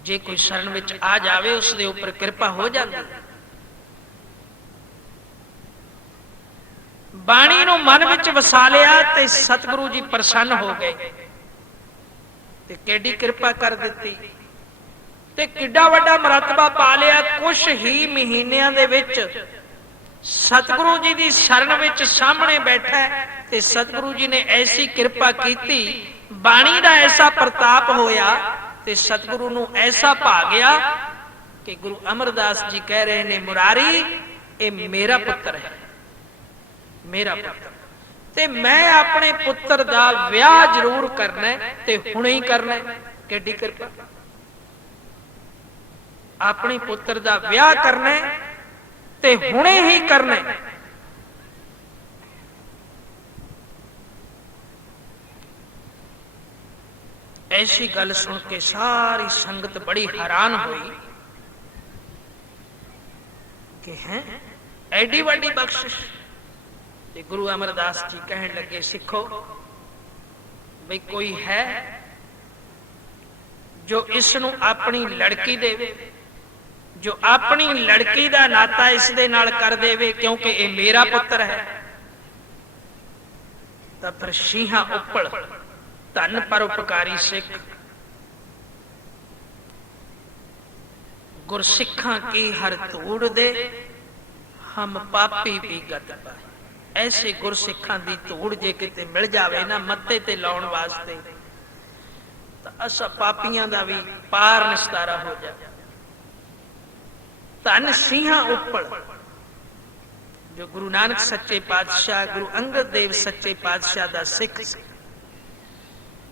ਜੇ ਕੋਈ ਸ਼ਰਨ ਵਿੱਚ ਆ ਜਾਵੇ ਉਸ ਦੇ ਉੱਪਰ ਕਿਰਪਾ ਹੋ ਜਾਂਦੀ। ਬਾਣੀ ਨੂੰ ਮਨ ਵਿੱਚ ਵਸਾ ਲਿਆ ਤੇ ਸਤਿਗੁਰੂ ਜੀ ਪ੍ਰਸੰਨ ਹੋ ਗਏ ਤੇ ਕਿੱਡੀ ਕਿਰਪਾ ਕਰ ਦਿੱਤੀ ਤੇ ਕਿੱਡਾ ਵੱਡਾ ਮਰਤਬਾ ਪਾ ਲਿਆ। ਕੁਛ ਹੀ ਮਹੀਨਿਆਂ ਦੇ ਵਿੱਚ ਸਤਿਗੁਰੂ ਜੀ ਦੀ ਸ਼ਰਨ ਵਿੱਚ ਸਾਹਮਣੇ ਬੈਠਾ ਤੇ ਸਤਿਗੁਰੂ ਜੀ ਨੇ ਐਸੀ ਕਿਰਪਾ ਕੀਤੀ, ਬਾਣੀ ਦਾ ਐਸਾ ਪ੍ਰਤਾਪ ਹੋਇਆ ਤੇ ਸਤਿਗੁਰੂ ਨੂੰ ਐਸਾ ਭਾ ਗਿਆ ਕਿ ਗੁਰੂ ਅਮਰਦਾਸ ਜੀ ਕਹਿ ਰਹੇ ਨੇ, ਮੁਰਾਰੀ ਇਹ ਮੇਰਾ ਪੁੱਤਰ ਹੈ, ਮੇਰਾ ਪੁੱਤਰ, ਤੇ ਮੈਂ ਆਪਣੇ ਪੁੱਤਰ ਦਾ ਵਿਆਹ ਜ਼ਰੂਰ ਕਰਨਾ ਤੇ ਹੁਣੇ ਹੀ ਕਰਨਾ। ਕਿੱਡੀ ਕਿਰਪਾ! ਆਪਣੇ ਪੁੱਤਰ ਦਾ ਵਿਆਹ ਕਰਨਾ ਤੇ ਹੁਣੇ ਹੀ ਕਰਨਾ। ਐਸੀ ਗੱਲ ਸੁਣ ਕੇ ਸਾਰੀ ਸੰਗਤ ਬੜੀ ਹੈਰਾਨ ਹੋਈ ਕਿ ਹੈ ਐਡੀ ਵੱਡੀ ਬਖਸ਼ਿਸ਼। ਤੇ ਗੁਰੂ ਅਮਰਦਾਸ ਜੀ ਕਹਿਣ ਲੱਗੇ, ਸਿੱਖੋ ਬਈ ਕੋਈ ਹੈ ਜੋ ਇਸ ਨੂੰ ਆਪਣੀ ਲੜਕੀ ਦੇਵੇ, ਜੋ ਆਪਣੀ ਲੜਕੀ ਦਾ ਨਾਤਾ ਇਸ ਦੇ ਨਾਲ ਕਰ ਦੇਵੇ, ਕਿਉਂਕਿ ਇਹ ਮੇਰਾ ਪੁੱਤਰ ਹੈ। ਤਾਂ ਫਿਰ ਸ਼ੀਹਾਂ ਉੱਪਲ ਧਨ ਪਰਉਪਕਾਰੀ ਸਿੱਖ, ਗੁਰਸਿੱਖਾਂ ਕੀ ਹਰ ਧੂੜ ਦੇ ਹਮ ਪਾਪੀ ਵੀ ਗਤ ਪਾਏ। ਐਸੇ ਗੁਰਸਿੱਖਾਂ ਦੀ ਧੂੜ ਜੇ ਕਿਤੇ ਮਿਲ ਜਾਵੇ ਨਾ ਮੱਥੇ ਤੇ ਲਾਉਣ ਵਾਸਤੇ ਤਾਂ ਅਸਾਂ ਪਾਪੀਆਂ ਦਾ ਵੀ ਪਾਰ ਨਿਸਤਾਰਾ ਹੋ ਜਾਵੇ। ਧੰਨ ਸਿੰਘਾਂ ਉੱਪਰ ਜੋ ਗੁਰੂ ਨਾਨਕ ਸੱਚੇ ਪਾਤਸ਼ਾਹ, ਗੁਰੂ ਅੰਗਦ ਦੇਵ ਸੱਚੇ ਪਾਤਸ਼ਾਹ ਦਾ ਸਿੱਖ ਸੀ।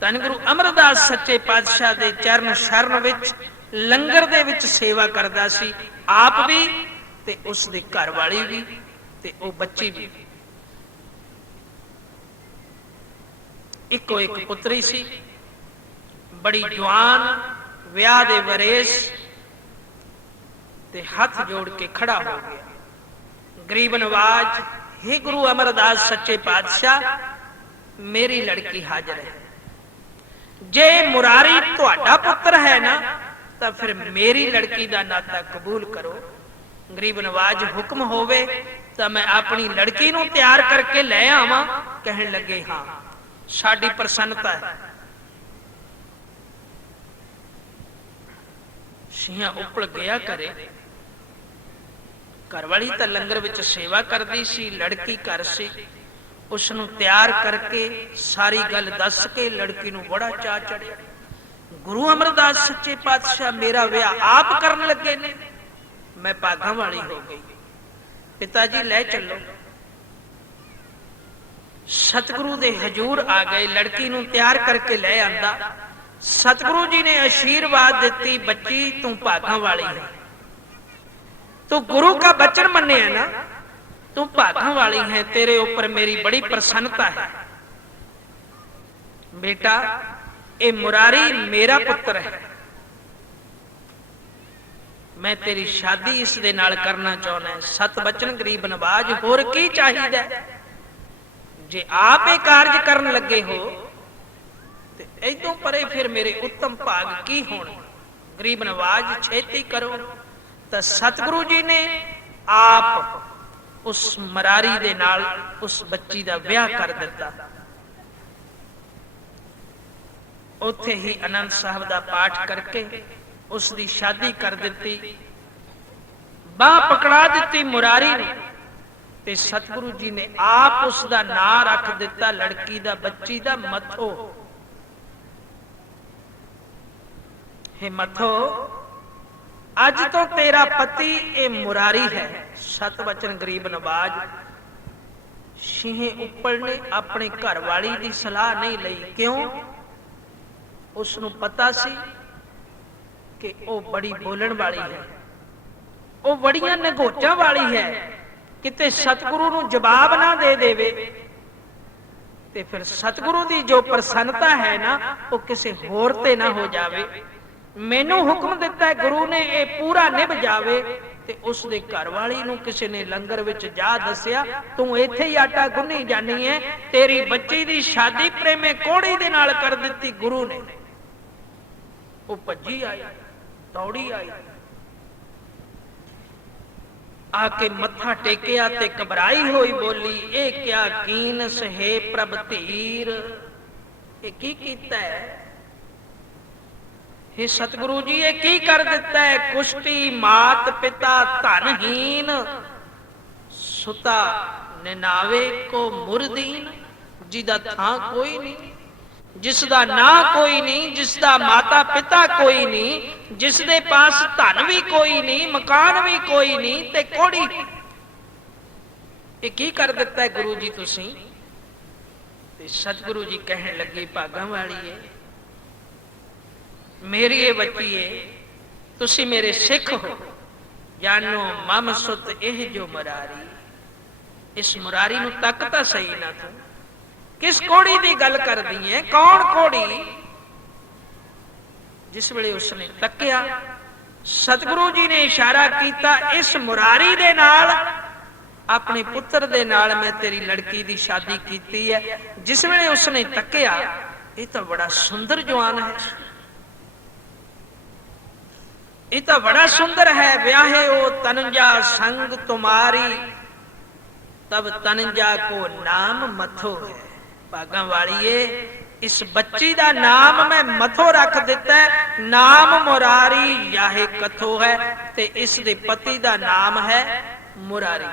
ਧੰਨ ਗੁਰੂ ਅਮਰਦਾਸ ਸੱਚੇ ਪਾਤਸ਼ਾਹ ਦੇ ਚਰਨ ਸ਼ਰਨ ਵਿੱਚ ਲੰਗਰ ਦੇ ਵਿੱਚ ਸੇਵਾ ਕਰਦਾ ਸੀ, ਆਪ ਵੀ ਤੇ ਉਸ ਦੇ ਘਰ ਵਾਲੀ ਵੀ ਤੇ ਉਹ ਬੱਚੀ ਵੀ। ਇੱਕੋ ਇੱਕ ਪੁੱਤਰੀ ਸੀ, ਬੜੀ ਜਵਾਨ, ਵਿਆਹ ਦੇ ਵਰੇਸ, ਤੇ ਹੱਥ ਜੋੜ ਕੇ ਖੜਾ ਹੋ ਗਿਆ। ਗਰੀਬ ਨਵਾਜ, हे ਗੁਰੂ ਅਮਰਦਾਸ ਸੱਚੇ ਪਾਤਸ਼ਾਹ, ਮੇਰੀ ਲੜਕੀ ਹਾਜ਼ਰ ਹੈ। ਜੇ ਮੁਰਾਰੀ ਤੁਹਾਡਾ ਪੁੱਤਰ ਹੈ ਨਾ ਤਾਂ ਫਿਰ ਮੇਰੀ ਲੜਕੀ ਦਾ ਨਾਤਾ ਕਬੂਲ ਕਰੋ। ਗਰੀਬ ਨਵਾਜ, ਹੁਕਮ ਹੋਵੇ ਤਾਂ ਮੈਂ ਆਪਣੀ ਲੜਕੀ ਨੂੰ ਤਿਆਰ ਕਰਕੇ ਲੈ ਆਵਾਂ। ਕਹਿਣ ਲੱਗੇ, ਹਾਂ ਸਾਡੀ ਪ੍ਰਸੰਨਤਾ ਹੈ। ਸ਼ੀਹਾਂ ਉੱਪਲ ਗਿਆ ਕਰੇ, ਘਰਵਾਲੀ ਤਾਂ ਲੰਗਰ ਵਿੱਚ ਸੇਵਾ ਕਰਦੀ ਸੀ, ਲੜਕੀ ਘਰ ਸੀ। ਉਸ ਨੂੰ ਤਿਆਰ ਕਰਕੇ ਸਾਰੀ ਗੱਲ ਦੱਸ ਕੇ ਲੜਕੀ ਨੂੰ ਬੜਾ ਚਾਅ ਚੜਿਆ। ਗੁਰੂ ਅਮਰਦਾਸ ਸੱਚੇ ਪਾਤਸ਼ਾਹ ਮੇਰਾ ਵਿਆਹ ਆਪ ਕਰਨ ਲੱਗੇ ਨੇ, ਮੈਂ ਭਾਗਾਂ ਵਾਲੀ ਹੋ ਗਈ। ਪਿਤਾ ਜੀ ਲੈ ਚੱਲੋ। ਸਤਿਗੁਰੂ ਦੇ ਹਜ਼ੂਰ ਆ ਗਏ, ਲੜਕੀ ਨੂੰ ਤਿਆਰ ਕਰਕੇ ਲੈ ਆਂਦਾ। ਸਤਿਗੁਰੂ ਜੀ ਨੇ ਆਸ਼ੀਰਵਾਦ ਦਿੱਤੀ, ਬੱਚੀ ਤੂੰ ਭਾਗਾਂ ਵਾਲੀ ਹੈ, ਤੂੰ ਗੁਰੂ का वचन मन्ने है ना, तू भागों वाली है, तेरे ऊपर मेरी बड़ी प्रसन्नता है। बेटा ये मुरारी मेरा पुत्र है, मैं तेरी शादी इस दे नाल करना चाहना है। सत बचन गरीब नवाज, होर की चाहिए? जे आप ये कार्य करन लगे हो ते इदों परे फिर मेरे उत्तम भाग की होने। गरीब नवाज छेती करो। तो सतगुरु जी ने आप उस मरारी दे नाल उस बच्ची दा ब्याह कर दिता। उत्थे ही आनंद साहब दा पाठ करके उसकी शादी कर दी, बाह पकड़ा दी मुरारी ने। ते सतगुरु जी ने आप उसका नां रख दिता लड़की दा, बच्ची दा, मथो। हे मथो, अज तो तेरा पति ए मुरारी है। सत वचन गरीब नवाज। शीहे उप्पल ने अपने घर वाली की सलाह नहीं लई। क्यों? उसनू पता सी कि वो बड़ी बोलण वाली है, वो बड़ियां नगोचा वाली है। किते सतगुरु नू जवाब ना दे देवे ते फिर सतगुरु की जो प्रसन्नता है ना वो किसी होर ते ना हो जावे। मैनू हुक्म दिता है गुरु ने, ये पूरा निभ जावे ਤੇ ਉਸ ਦੇ ਘਰ ਵਾਲੀ ਨੂੰ ਕਿਸੇ ਨੇ ਲੰਗਰ ਵਿੱਚ ਜਾ ਦੱਸਿਆ, ਤੂੰ ਇੱਥੇ ਹੀ ਆਟਾ ਗੁੰਨੀ ਜਾਨੀ ਹੈ, ਤੇਰੀ ਬੱਚੀ ਦੀ ਸ਼ਾਦੀ ਪ੍ਰੇਮੇ ਕੋੜੀ ਦੇ ਨਾਲ ਕਰ ਦਿੱਤੀ ਗੁਰੂ ਨੇ। ਉਹ ਭੱਜੀ ਆਈ, ਦੌੜੀ ਆਈ, ਆ ਕੇ ਮੱਥਾ ਟੇਕਿਆ ਤੇ ਘਬਰਾਈ ਹੋਈ ਬੋਲੀ, ਇਹ ਕਿਆ ਕੀਨਸ ਹੈ ਪ੍ਰਭ ਧੀਰ, ਇਹ ਕੀ ਕੀਤਾ ਹੈ? हे सतगुरु जी, ये की कर दिता है? कुष्टी मात पिता धनहीन, सुता निनावे को मुरदीन, जिदा थां कोई नहीं, जिसदा ना कोई नहीं, जिसदा माता पिता कोई नहीं, जिसदे पास धन भी कोई नहीं, मकान भी कोई नहीं, ते कोड़ी। ये की कर दिता है गुरु जी तुसी? ते सतगुरु जी कहन लगे, भागां वाली है मेरी ये बच्ची है, तुसी मेरे सिख हो, जानो मम सुत एह जो मुरारी। इस मुरारी नूं तक तां सही ना, तू किस कोड़ी दी गल करदी है? कौन कोड़ी? जिस वेले उसने तकिया, सतगुरु जी ने इशारा कीता, इस मुरारी दे नाल, अपने पुत्र दे नाल मैं तेरी लड़की दी शादी कीती है। जिस वेले उसने तकिया, ये तो बड़ा सुंदर जवान है, ये तो बड़ा सुंदर है, ब्याहे ओ तनजा संग तुम्हारी, तब तनजा को नाम मथो है। भागां वालीए, इस बच्ची दा नाम मैं मथो रख दिता है, नाम मुरारी याहे कथो है, ते इस दे पति दा नाम है मुरारी।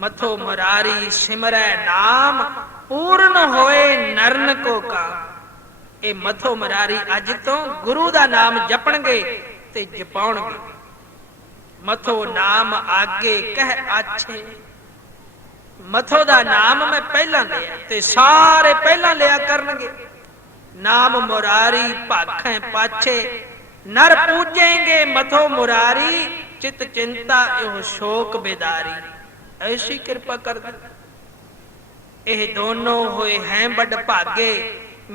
मथो मुरारी सिमरै नाम, पूर्ण होए नरन को काम। ये मथो मुरारी अज तो गुरु दा नाम जपणगे ते जपाउणगे। मथो नाम आगे कह आछे, मथो दा नाम मैं पहला लिया ते सारे पहला लिया करनगे। नाम मुरारी भाखें पाछे, नर पूजेंगे मथो मुरारी, चित चिंता एहो शोक बेदारी। ऐसी कृपा कर दे। ਇਹ ਦੋਨੋਂ ਹੋਏ ਹੈ ਵੱਡ ਭਾਗੇ,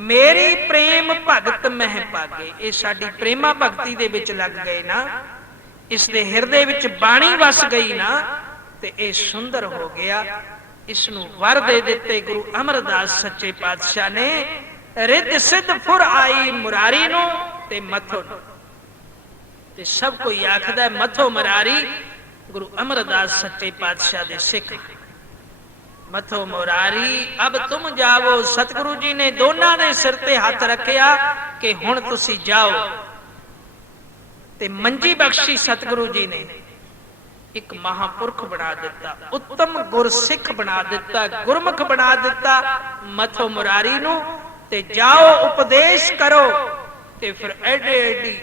ਮੇਰੀ ਪ੍ਰੇਮ ਭਗਤ ਮਹਿ ਭਾਗੇ। ਇਹ ਸਾਡੀ ਪ੍ਰੇਮਾ ਭਗਤੀ ਦੇ ਵਿੱਚ ਲੱਗ ਗਏ ਨਾ, ਇਸ ਦੇ ਹਿਰਦੇ ਵਿੱਚ ਬਾਣੀ ਵਸ ਗਈ ਨਾ, ਤੇ ਇਹ ਸੁੰਦਰ ਹੋ ਗਿਆ। ਇਸ ਨੂੰ ਵਰ ਦੇ ਦਿੱਤੇ ਗੁਰੂ ਅਮਰਦਾਸ ਸੱਚੇ ਪਾਤਸ਼ਾਹ ਨੇ। ਰਿੱਧ ਸਿੱਧ ਫੁਰ ਆਈ ਮੁਰਾਰੀ ਨੂੰ ਤੇ ਮਥੋ ਨੂੰ, ਤੇ ਸਭ ਕੋਈ ਆਖਦਾ ਮਥੋ ਮੁਰਾਰੀ ਗੁਰੂ ਅਮਰਦਾਸ ਸੱਚੇ ਪਾਤਸ਼ਾਹ ਦੇ ਸਿੱਖ। मथो मुरारी अब तुम जाओ। सतगुरु जी ने दोनों दे सिर ते हाथ रखिया कि हुण तुसी जाओ। ते मंजी बख्शी सतगुरु जी ने एक महापुरख बना दिता, उत्तम गुरसिख बना दिता, गुरमुख बना दिता मथो मुरारी नू। ते जाओ उपदेश करो। ते फिर एडे एडी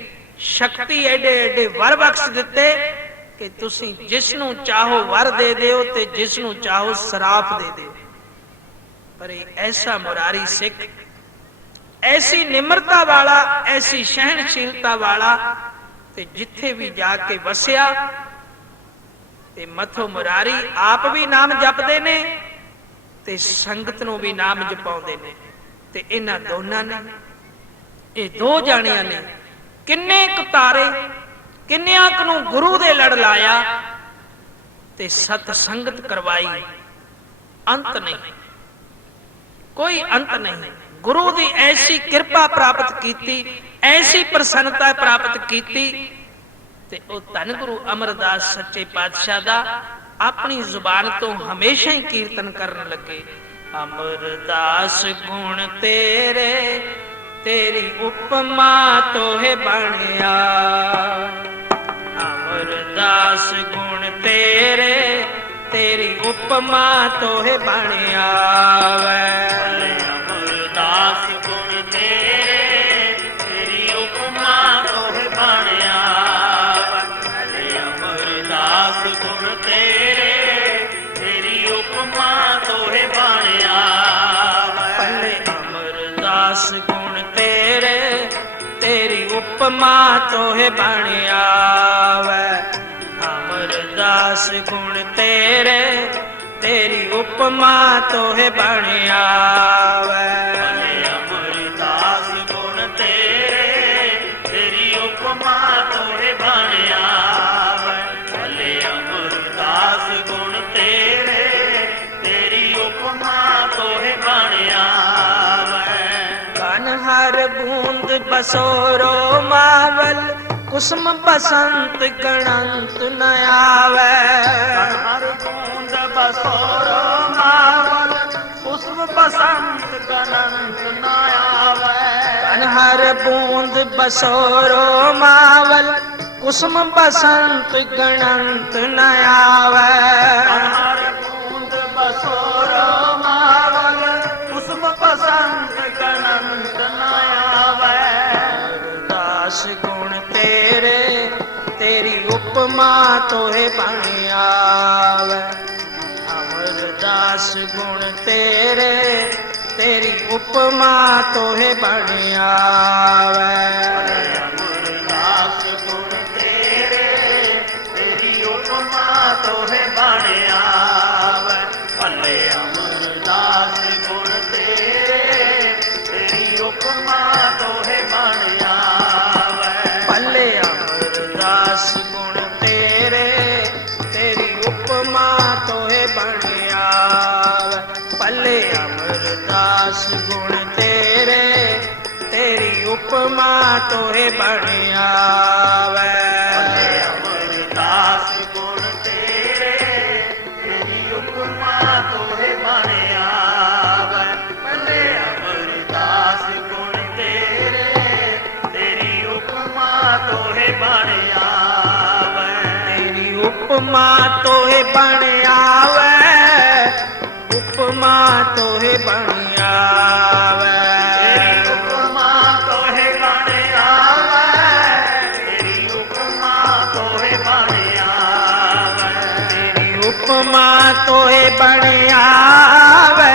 शक्ति एडे एडे वर बख्श दिते कि तुसी जिसनू चाहो वर दे दिओ ते जिसनू चाहो सराफ दे दिओ। पर ऐसा मुरारी सिख, ऐसी निम्रता वाला, ऐसी सहनशीलता वाला, ते जिथे भी जाके वसिया ते मथो मुरारी आप भी नाम जपदे ने ते संगत नू भी नाम जपाउंदे ने। ते इन्हां दोनां ने, ये दो जाणियां ने किन्ने तारे किन्नियां कु गुरु दे लड़ लाया ते सत संगत करवाई। अंत नहीं, कोई अंत नहीं। गुरु दी ऐसी कृपा प्राप्त कीती, ऐसी प्रसन्नता प्राप्त कीती ते ओ धन गुरु अमरदास सच्चे पातशाह दा अपनी जुबान तो हमेशा ही कीर्तन करन लगे। अमरदास गुण तेरे, तेरी उपमा तोहे बणिया। अमरदास गुण तेरे, तेरी उपमा तोहे बणिया। अमरदास गुण तेरे, तेरी उपमा तोहे बणिया। अमरदास गुण तेरे, तेरी उपमा तोहे बणिया। अमरदास गुण तेरे, तेरी उपमा तोहे बणिया। अमरदास गुण तेरे, तेरी उपमा तोहे बणिया। अमरदास गुण तेरे, तेरी उपमा तोहे बणिया। हर बूंद बसोरो मावल कुसुम बसंत गणंत न आवे हर बूंद बसोरो मावल कुसुम बसंत गणंत न आवे हर बूंद बसोरो मावल कुसुम बसंत गणंत न आवे हर बूंद बसोरो मावल कुसुम बसंत गणंत न आवे दास गुण तेरे तेरी उपमा तोहे बन आवे अमरदास गुण तेरे तेरी उपमा तोहे बन आवे अमरदास गुण तेरे तेरी उपमा तोहे बन आवे भले अमरदास गुण तेरे तेरी उपमा तोहे बन आवे भले अमरदास गुण तेरे तेरी उपमा तोहे बन आवे भले अमरदास गुण तेरे तेरी उपमा तोहे बन आवे अमरदास गुण तेरे तेरी उपमा तोहे बन आवे भले अमरदास गुण तेरे तेरी उपमा तोहे बन आवे तेरी उपमा तोहे बन आवे उपमा तोहे बन आवे तेरी उपमा तोहे बन आवे तेरी उपमा तोहे बन आवे तेरी उपमा तोहे बन आवे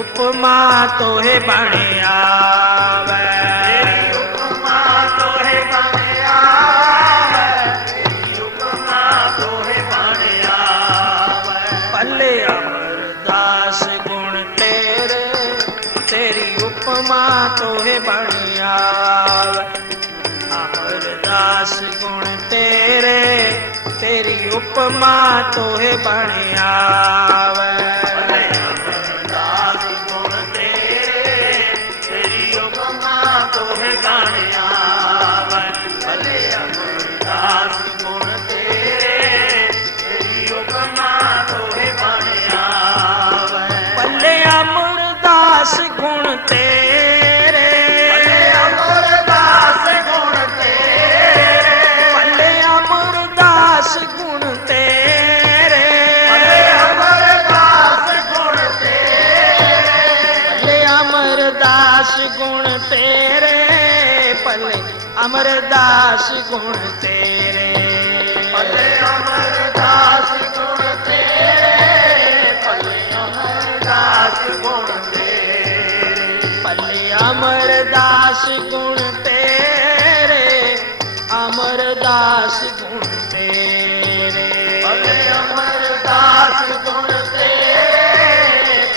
उपमा तोहे बन आवे तेरी उपमा तोहे बन आवे तेरी उपमा तोहे बन आवे भले अमरदास गुण तेरे तेरी उपमा तोहे बन आवे अमरदास गुण तेरे तेरी उपमा तोहे बन आवे भले अमरदास गुण तेरे तेरी उपमा तोहे बन आवे भले अमरदास गुण तेरे तेरी उपमा तोहे बन आवे भले अमरदास गुण तेरे भले अमरदास गुण तेरे भले अमरदास गुण तेरे भले अमरदास गुण तेरे भले अमरदास गुण तेरे भले अमरदास गुण तेरे भले अमरदास गुण तेरे भले अमरदास गुण तेरे भले अमरदास गुण तेरे अमरदास गुण तेरे भले अमरदास गुण तेरे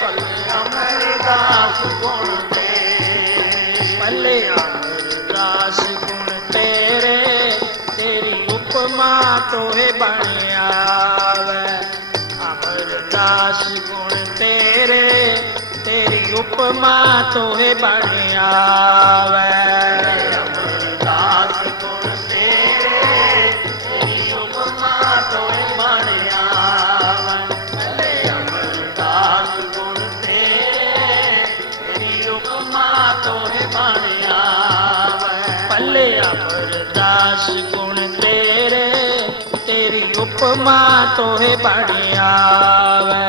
भले अमरदास गुण तेरे भले अमरदास गुण तेरे तेरी उपमा तोहे बन आवे अमरदास गुण तेरे तेरी उपमा तोहे बन आवे अमरदास गुण तेरे तेरी उपमा तोहे बन आवे भले अमरदास गुण तेरे तेरी उपमा तोहे बन आवे भले अमरदास गुण तेरे तेरी उपमा तोहे बन आवे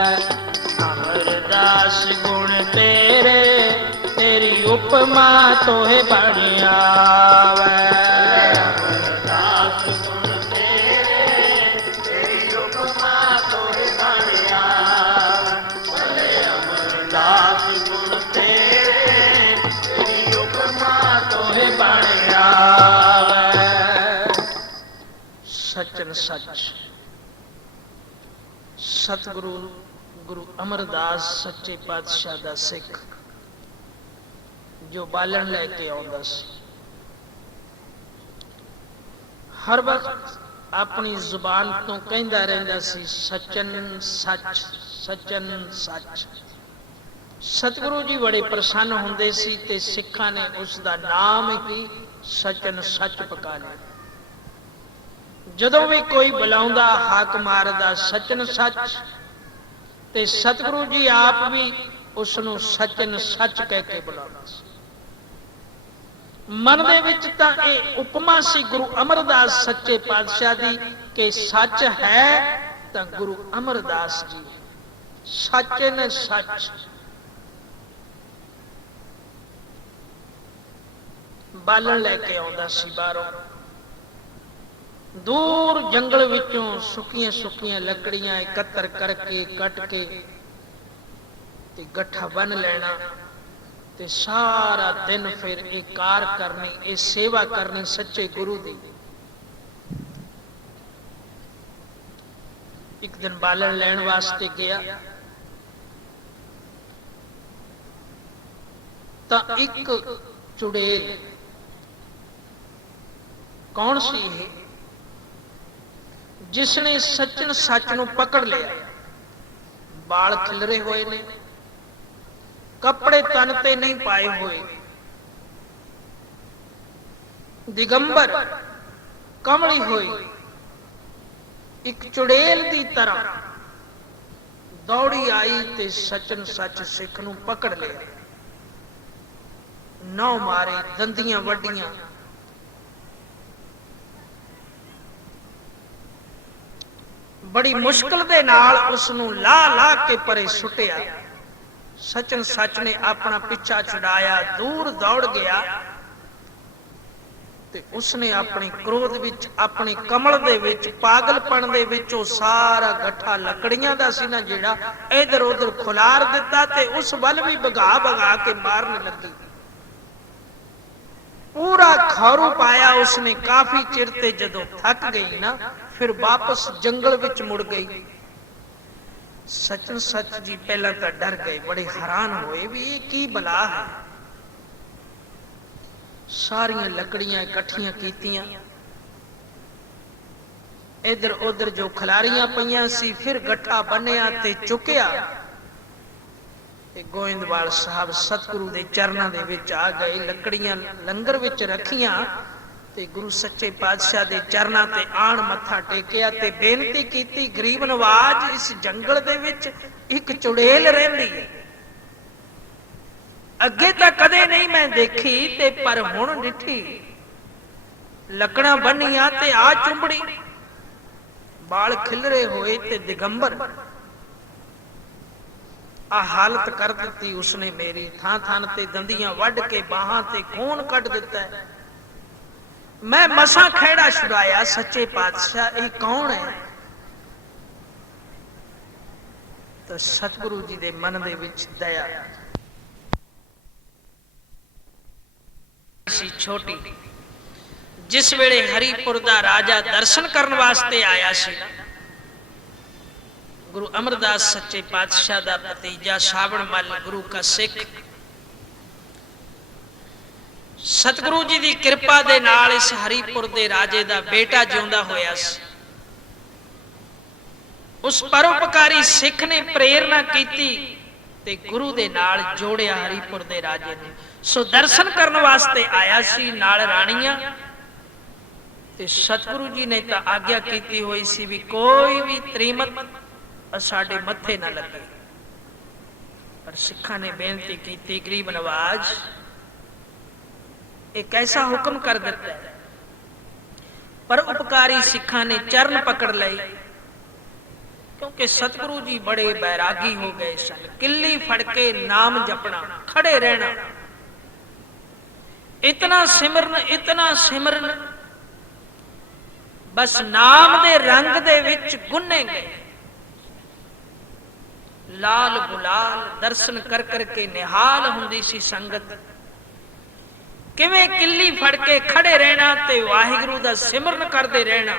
अमरदास गुण तेरे तेरी उपमा तोहे बन आवे अमरदास गुण तेरे तेरी उपमा तोहे बन आवे भले अमरदास गुण तेरे तेरी उपमा तोहे बन आवे सचन सच सतगुरु गुरु अमरदास सच्चे पातशाह दा सिख जो बालन लेके आउंदा सी हर वक्त अपनी जुबान तो कहंदा रहिंदा सी सचन सच सचन सच ਸਤਿਗੁਰੂ ਜੀ ਬੜੇ ਪ੍ਰਸੰਨ ਹੁੰਦੇ ਸੀ ਤੇ ਸਿੱਖਾਂ ਨੇ ਉਸ ਦਾ ਨਾਮ ਹੀ ਸਚਨ ਸੱਚ ਪਕਾ ਲਿਆ। ਜਦੋਂ ਵੀ ਕੋਈ ਬੁਲਾਉਂਦਾ ਹਾਕ ਮਾਰਦਾ ਸਚਨ ਸੱਚ, ਤੇ ਸਤਿਗੁਰੂ ਜੀ ਆਪ ਵੀ ਉਸ ਨੂੰ ਸਚਨ ਸੱਚ ਕਹਿ ਕੇ ਬੁਲਾਉਂਦੇ ਸੀ। ਮਨ ਦੇ ਵਿੱਚ ਤਾਂ ਇਹ ਉਪਮਾ ਸੀ ਗੁਰੂ ਅਮਰਦਾਸ ਸੱਚੇ ਪਾਤਸ਼ਾਹ ਦੀ ਕਿ ਸੱਚ ਹੈ ਤਾਂ ਗੁਰੂ ਅਮਰਦਾਸ ਜੀ ਸਚਨ ਸੱਚ। ਬਾਲਣ ਲੈ ਕੇ ਆਉਂਦਾ ਸੀ ਬਾਹਰੋਂ, ਦੂਰ ਜੰਗਲ ਵਿੱਚੋਂ ਸੁੱਕੀਆਂ ਸੁੱਕੀਆਂ ਲੱਕੜੀਆਂ ਇਕੱਤਰ ਕਰਕੇ ਕੱਟ ਕੇ ਤੇ ਗੱਠਾ ਬੰਨ ਲੈਣਾ ਤੇ ਸਾਰਾ ਦਿਨ ਫਿਰ ਇਹ ਕਾਰ ਕਰਨੀ, ਇਹ ਸੇਵਾ ਕਰਨੀ ਸੱਚੇ ਗੁਰੂ ਦੀ। ਇੱਕ ਦਿਨ ਬਾਲਣ ਲੈਣ ਵਾਸਤੇ ਗਿਆ ਤਾਂ ਇੱਕ ਚੁੜੇਲ, ਕੌਣ ਸੀ ਇਹ, ਜਿਸਨੇ ਸੱਚਨ ਸੱਚ ਨੂੰ ਪਕੜ ਲਿਆ। ਬਾਲ ਖਿਲਰੇ ਹੋਏ ਨੇ, ਕੱਪੜੇ ਤਨ ਤੇ ਨਹੀਂ ਪਾਏ ਹੋਏ, ਦਿਗੰਬਰ ਕਮਲੀ ਹੋਈ, ਇੱਕ ਚੁੜੇਲ ਦੀ ਤਰ੍ਹਾਂ ਦੌੜੀ ਆਈ ਤੇ ਸੱਚਨ ਸੱਚ ਸਿੱਖ ਨੂੰ ਪਕੜ ਲਿਆ। ਨੌ ਮਾਰੇ, ਦੰਦੀਆਂ ਵੱਡੀਆਂ, ਬੜੀ ਮੁਸ਼ਕਲ ਦੇ ਨਾਲ ਉਸ ਨੂੰ ਲਾ ਲਾ ਕੇ ਪਰੇ ਸੁੱਟਿਆ। ਸਚਨ ਸੱਚ ਨੇ ਆਪਣਾ ਪਿੱਛਾ ਛੁਡਾਇਆ, ਦੂਰ ਦੌੜ ਗਿਆ ਤੇ ਉਸਨੇ ਆਪਣੇ ਕ੍ਰੋਧ ਵਿੱਚ, ਆਪਣੇ ਕਮਲ ਦੇ ਵਿੱਚ, ਪਾਗਲਪਣ ਦੇ ਵਿੱਚ ਉਹ ਸਾਰਾ ਗੱਠਾ ਲੱਕੜੀਆਂ ਦਾ ਸੀ ਨਾ ਜਿਹੜਾ, ਇਧਰ ਉਧਰ ਖੁਲਾਰ ਦਿੱਤਾ ਤੇ ਉਸ ਵੱਲ ਵੀ ਭਗਾ ਭਗਾ ਕੇ ਮਾਰਨ ਲੱਗੀ। ਪੂਰਾ ਖੌਰੂ ਪਾਇਆ ਉਸਨੇ। ਕਾਫੀ ਚਿਰ ਤੇ ਜਦੋਂ ਥੱਕ ਗਈ ਨਾ, ਫਿਰ ਵਾਪਸ ਜੰਗਲ ਵਿੱਚ ਮੁੜ ਗਈ। ਸਚਨ ਸੱਚ ਜੀ ਪਹਿਲਾਂ ਤਾਂ ਡਰ ਗਏ, ਬੜੇ ਹੈਰਾਨ ਹੋਏ ਵੀ ਇਹ ਕੀ ਬਲਾ ਹੈ। ਸਾਰੀਆਂ ਲੱਕੜੀਆਂ ਇਕੱਠੀਆਂ ਕੀਤੀਆਂ, ਇਧਰ ਉਧਰ ਜੋ ਖਲਾਰੀਆਂ ਪਈਆਂ ਸੀ, ਫਿਰ ਗੱਠਾ ਬੰਨਿਆ ਤੇ ਚੁੱਕਿਆ ਤੇ ਗੋਇੰਦਵਾਲ ਸਾਹਿਬ ਸਤਿਗੁਰੂ ਦੇ ਚਰਨਾਂ ਦੇ ਵਿੱਚ ਆ ਗਏ। ਲੱਕੜੀਆਂ ਲੰਗਰ ਵਿੱਚ ਰੱਖੀਆਂ ਤੇ ਗੁਰੂ ਸੱਚੇ ਪਾਤਸ਼ਾਹ ਦੇ ਚਰਨਾਂ ਤੇ ਆਣ ਮੱਥਾ ਟੇਕਿਆ ਤੇ ਬੇਨਤੀ ਕੀਤੀ, ਗਰੀਬ ਨਵਾਜ, ਇਸ ਜੰਗਲ ਦੇ ਵਿੱਚ ਇੱਕ ਚੁੜੇਲ ਰਹਿੰਦੀ ਹੈ, ਅੱਗੇ ਤਾਂ ਕਦੇ ਨਹੀਂ ਮੈਂ ਦੇਖੀ ਤੇ ਪਰ ਹੁਣ ਡਿੱਠੀ। ਲੱਕੜਾਂ ਬੰਨੀਆਂ ਤੇ ਆ ਚੁੰਬੜੀ, ਬਾਲ ਖਿਲਰੇ ਹੋਏ ਤੇ ਦਿਗੰਬਰ। ਆ ਹਾਲਤ ਕਰ ਦਿੱਤੀ ਉਸਨੇ ਮੇਰੀ। ਥਾਂ ਥਾਂ ਤੇ ਦੰਦੀਆਂ ਵੱਢ ਕੇ ਬਾਹਾਂ ਤੇ ਖੂਨ ਕੱਢ ਦਿੱਤਾ। ਮੈਂ ਮਸਾਂ ਖਹਿੜਾ ਛੁਡਾਇਆ। ਸੱਚੇ ਪਾਤਸ਼ਾਹ ਇਹ ਕੌਣ ਹੈ? ਤਾਂ ਸਤਿਗੁਰੂ ਜੀ ਦੇ ਮਨ ਦੇ ਵਿੱਚ ਦਇਆ ਸੀ ਛੋਟੀ। ਜਿਸ ਵੇਲੇ ਹਰੀਪੁਰ ਦਾ ਰਾਜਾ ਦਰਸ਼ਨ ਕਰਨ ਵਾਸਤੇ ਆਇਆ ਸੀ, ਗੁਰੂ ਅਮਰਦਾਸ ਸੱਚੇ ਪਾਤਸ਼ਾਹ ਦਾ ਭਤੀਜਾ ਸਾਵਣ ਮੱਲ ਗੁਰੂ ਕਾ ਸਿੱਖ, ਸਤਿਗੁਰੂ ਜੀ ਦੀ ਕਿਰਪਾ ਦੇ ਨਾਲ ਇਸ ਹਰੀਪੁਰ ਦੇ ਰਾਜੇ ਦਾ ਬੇਟਾ ਜਿਉਂਦਾ ਹੋਇਆ ਸੀ। ਉਸ ਪਰਉਪਕਾਰੀ ਸਿੱਖ ਨੇ ਪ੍ਰੇਰਨਾ ਕੀਤੀ ਤੇ ਗੁਰੂ ਦੇ ਨਾਲ ਜੋੜਿਆ ਹਰੀਪੁਰ ਦੇ ਰਾਜੇ ਨੂੰ। ਸੋ ਦਰਸ਼ਨ ਕਰਨ ਵਾਸਤੇ ਆਇਆ ਸੀ, ਨਾਲ ਰਾਣੀਆਂ। ਤੇ ਸਤਿਗੁਰੂ ਜੀ ਨੇ ਤਾਂ ਆਗਿਆ ਕੀਤੀ ਹੋਈ ਸੀ ਵੀ ਕੋਈ ਵੀ ਤ੍ਰੀਮਤ ਸਾਡੇ ਮੱਥੇ ਨਾ ਲੱਗੇ, ਪਰ ਸਿੱਖਾਂ ਨੇ ਬੇਨਤੀ ਕੀਤੀ, ਗਰੀਬ ਨਵਾਜ ਇੱਕ ਐਸਾ ਹੁਕਮ ਕਰ ਦਿੱਤਾ। ਪਰ ਉਪਕਾਰੀ ਸਿੱਖਾਂ ਨੇ ਚਰਨ ਪਕੜ ਲਏ, ਕਿਉਂਕਿ ਸਤਿਗੁਰੂ ਜੀ ਬੜੇ ਬੈਰਾਗੀ ਹੋ ਗਏ ਸਨ। ਕਿੱਲੀ ਫੜ ਕੇ ਨਾਮ ਜਪਣਾ, ਖੜੇ ਰਹਿਣਾ, ਇਤਨਾ ਸਿਮਰਨ, ਇਤਨਾ ਸਿਮਰਨ, ਬਸ ਨਾਮ ਦੇ ਰੰਗ ਦੇ ਵਿੱਚ ਗੁੰਨੇ ਗਏ। ਲਾਲ ਗੁਲਾਲ ਦਰਸ਼ਨ ਕਰ ਕਰਕੇ ਨਿਹਾਲ ਹੁੰਦੀ ਸੀ ਸੰਗਤ। ਕਿਵੇਂ ਕਿੱਲੀ ਫੜ ਕੇ ਖੜੇ ਰਹਿਣਾ ਤੇ ਵਾਹਿਗੁਰੂ ਦਾ ਸਿਮਰਨ ਕਰਦੇ ਰਹਿਣਾ।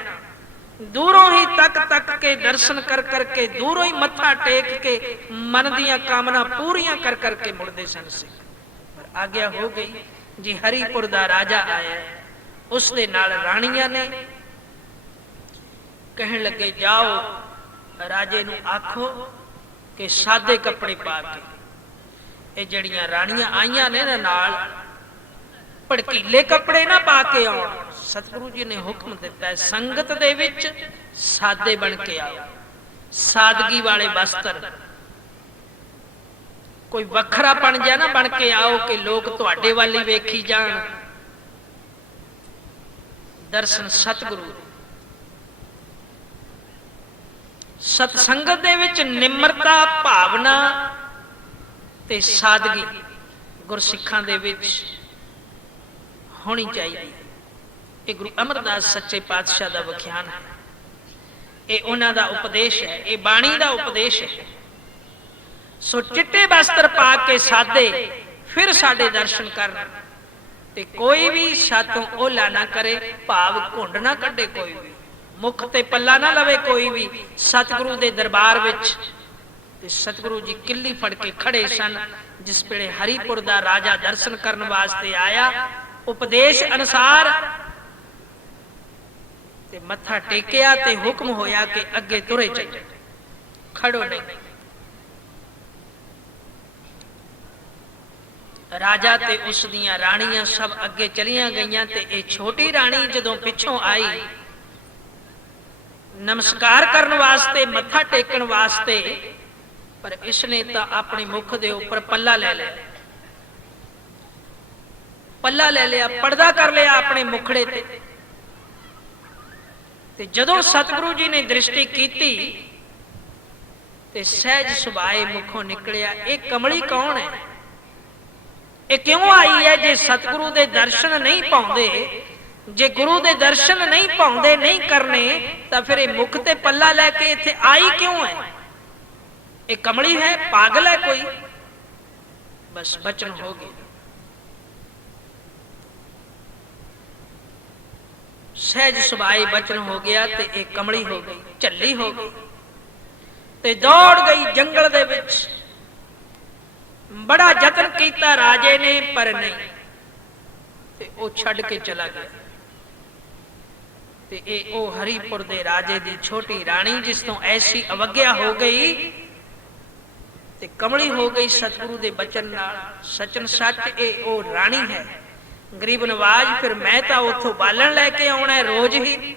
ਦੂਰੋਂ ਹੀ ਤੱਕ ਕੇ ਦਰਸ਼ਨ ਕਰ ਕਰਕੇ, ਦੂਰੋਂ ਹੀ ਮੱਥਾ ਟੇਕ ਕੇ ਮਨ ਦੀਆਂ ਕਾਮਨਾ ਪੂਰੀਆਂ ਕਰ ਕਰਕੇ ਮੁੜਦੇ ਸਨ ਸਿੱਖ। ਪਰ ਆਗਿਆ ਹੋ ਗਈ ਜੀ, ਹਰੀਪੁਰ ਦਾ ਰਾਜਾ ਆਇਆ। ਉਸ ਦੇ ਨਾਲ ਰਾਣੀਆਂ ਨੇ ਕਹਿਣ ਲੱਗੇ, ਜਾਓ ਰਾਜੇ ਨੂੰ ਆਖੋ ਕਿ ਸਾਦੇ ਕੱਪੜੇ ਪਾ ਕੇ, ਇਹ ਜਿਹੜੀਆਂ ਰਾਣੀਆਂ ਆਈਆਂ ਨੇ ਨਾ ਨਾਲ, ਭੜਕੀਲੇ ਕੱਪੜੇ ਨਾ ਪਾ ਕੇ ਆਉਣ। ਸਤਿਗੁਰੂ ਜੀ ਨੇ ਹੁਕਮ ਦਿੱਤਾ ਹੈ ਸੰਗਤ ਦੇ ਵਿੱਚ ਸਾਦੇ ਬਣ ਕੇ ਆਓ, ਸਾਦਗੀ ਵਾਲੇ ਵਸਤਰ, ਕੋਈ ਵੱਖਰਾਪਣ ਜਿਹਾ ਨਾ ਬਣ ਕੇ ਆਓ ਕਿ ਲੋਕ ਤੁਹਾਡੇ ਵੱਲ ਹੀ ਵੇਖੀ ਜਾਣ। ਦਰਸ਼ਨ ਸਤਿਗੁਰੂ, ਸਤ ਸੰਗਤ ਦੇ ਵਿੱਚ ਨਿਮਰਤਾ, ਭਾਵਨਾ ਤੇ ਸਾਦਗੀ ਗੁਰਸਿੱਖਾਂ ਦੇ ਵਿੱਚ ਹੋਣੀ ਚਾਹੀਦੀ। ਇਹ ਗੁਰੂ ਅਮਰਦਾਸ ਸੱਚੇ ਪਾਤਸ਼ਾਹ ਦਾ ਵਿਖਿਆਨ ਹੈ, ਇਹ ਉਹਨਾਂ ਦਾ ਉਪਦੇਸ਼ ਹੈ, ਇਹ ਬਾਣੀ ਦਾ ਉਪਦੇਸ਼ ਹੈ। ਸੋ ਚਿੱਟੇ ਵਸਤਰ ਪਾ ਕੇ ਸਾਦੇ ਫਿਰ ਸਾਡੇ ਦਰਸ਼ਨ ਕਰਨ, ਤੇ ਕੋਈ ਵੀ ਸਾਤੋਂ ਓਲਾ ਨਾ ਕਰੇ, ਭਾਵ ਘੁੰਡ ਨਾ ਕੱਢੇ, ਕੋਈ ਵੀ ਮੁਖ ਤੇ ਪੱਲਾ ਨਾ ਲਵੇ ਕੋਈ ਵੀ ਸਤਿਗੁਰੂ ਦੇ ਦਰਬਾਰ ਵਿੱਚ। ਤੇ ਸਤਿਗੁਰੂ ਜੀ ਕਿੱਲੀ ਫੜ ਕੇ ਖੜੇ ਸਨ ਜਿਸ ਵੇਲੇ ਹਰੀਪੁਰ ਦਾ ਰਾਜਾ ਦਰਸ਼ਨ ਕਰਨ ਵਾਸਤੇ ਆਇਆ। ਉਪਦੇਸ਼ ਅਨੁਸਾਰ ਤੇ ਮੱਥਾ ਟੇਕਿਆ ਤੇ ਹੁਕਮ ਹੋਇਆ ਕਿ ਅੱਗੇ ਤੁਰੇ ਚੱਲੋ, ਖੜੋ ਨਹੀਂ। ਰਾਜਾ ਤੇ ਉਸ ਦੀਆਂ ਰਾਣੀਆਂ ਸਭ ਅੱਗੇ ਚਲੀਆਂ ਗਈਆਂ ਤੇ ਇਹ ਛੋਟੀ ਰਾਣੀ ਜਦੋਂ ਪਿੱਛੋਂ ਆਈ ਨਮਸਕਾਰ ਕਰਨ ਵਾਸਤੇ, ਮੱਥਾ ਟੇਕਣ ਵਾਸਤੇ, ਪਰ ਇਸਨੇ ਤਾਂ ਆਪਣੇ ਮੁਖ ਦੇ ਉੱਪਰ ਪੱਲਾ ਲੈ ਲਿਆ, ਪੱਲਾ ਲੈ ਲਿਆ, ਪਰਦਾ ਕਰ ਲਿਆ ਆਪਣੇ ਮੁਖੜੇ ਤੇ ਜਦੋਂ ਸਤਿਗੁਰੂ ਜੀ ਨੇ ਦ੍ਰਿਸ਼ਟੀ ਕੀਤੀ ਤੇ ਸਹਿਜ ਸੁਭਾਏ ਮੁਖੋਂ ਨਿਕਲਿਆ, ਇਹ ਕਮਲੀ ਕੌਣ ਹੈ? ਇਹ ਕਿਉਂ ਆਈ ਹੈ? ਜੇ ਸਤਿਗੁਰੂ ਦੇ ਦਰਸ਼ਨ ਨਹੀਂ ਪਾਉਂਦੇ, ਜੇ ਗੁਰੂ ਦੇ ਦਰਸ਼ਨ ਨਹੀਂ ਪਾਉਂਦੇ, ਨਹੀਂ ਕਰਨੇ, ਤਾਂ ਫਿਰ ਇਹ ਮੁਖ ਤੇ ਪੱਲਾ ਲੈ ਕੇ ਇੱਥੇ ਆਈ ਕਿਉਂ ਹੈ? ਇਹ ਕਮਲੀ ਹੈ, ਪਾਗਲ ਹੈ ਕੋਈ? ਬਸ ਬਚਨ ਹੋ ਗਏ, ਸਹਿਜ ਸੁਭਾਈ ਬਚਨ ਹੋ ਗਿਆ ਤੇ ਇਹ ਕਮਲੀ ਹੋ ਗਈ, ਝੱਲੀ ਹੋ ਗਈ ਤੇ ਦੌੜ ਗਈ ਜੰਗਲ ਦੇ ਵਿੱਚ। ਬੜਾ ਯਤਨ ਕੀਤਾ ਰਾਜੇ ਨੇ ਪਰ ਨਹੀਂ, ਤੇ ਉਹ ਛੱਡ ਕੇ ਚਲਾ ਗਿਆ। ਤੇ ਇਹ ਉਹ ਹਰੀਪੁਰ ਦੇ ਰਾਜੇ ਦੀ ਛੋਟੀ ਰਾਣੀ ਜਿਸ ਤੋਂ ਐਸੀ ਅਵਗਿਆ ਹੋ ਗਈ ਤੇ ਕਮਲੀ ਹੋ ਗਈ ਸਤਿਗੁਰੂ ਦੇ ਬਚਨ ਨਾਲ। ਸਚਨ ਸੱਚ ਇਹ ਉਹ ਰਾਣੀ ਹੈ। ਗਰੀਬ ਨਵਾਜ, ਫਿਰ ਮੈਂ ਤਾਂ ਉੱਥੋਂ ਬਾਲਣ ਲੈ ਕੇ ਆਉਣਾ ਰੋਜ਼ ਹੀ,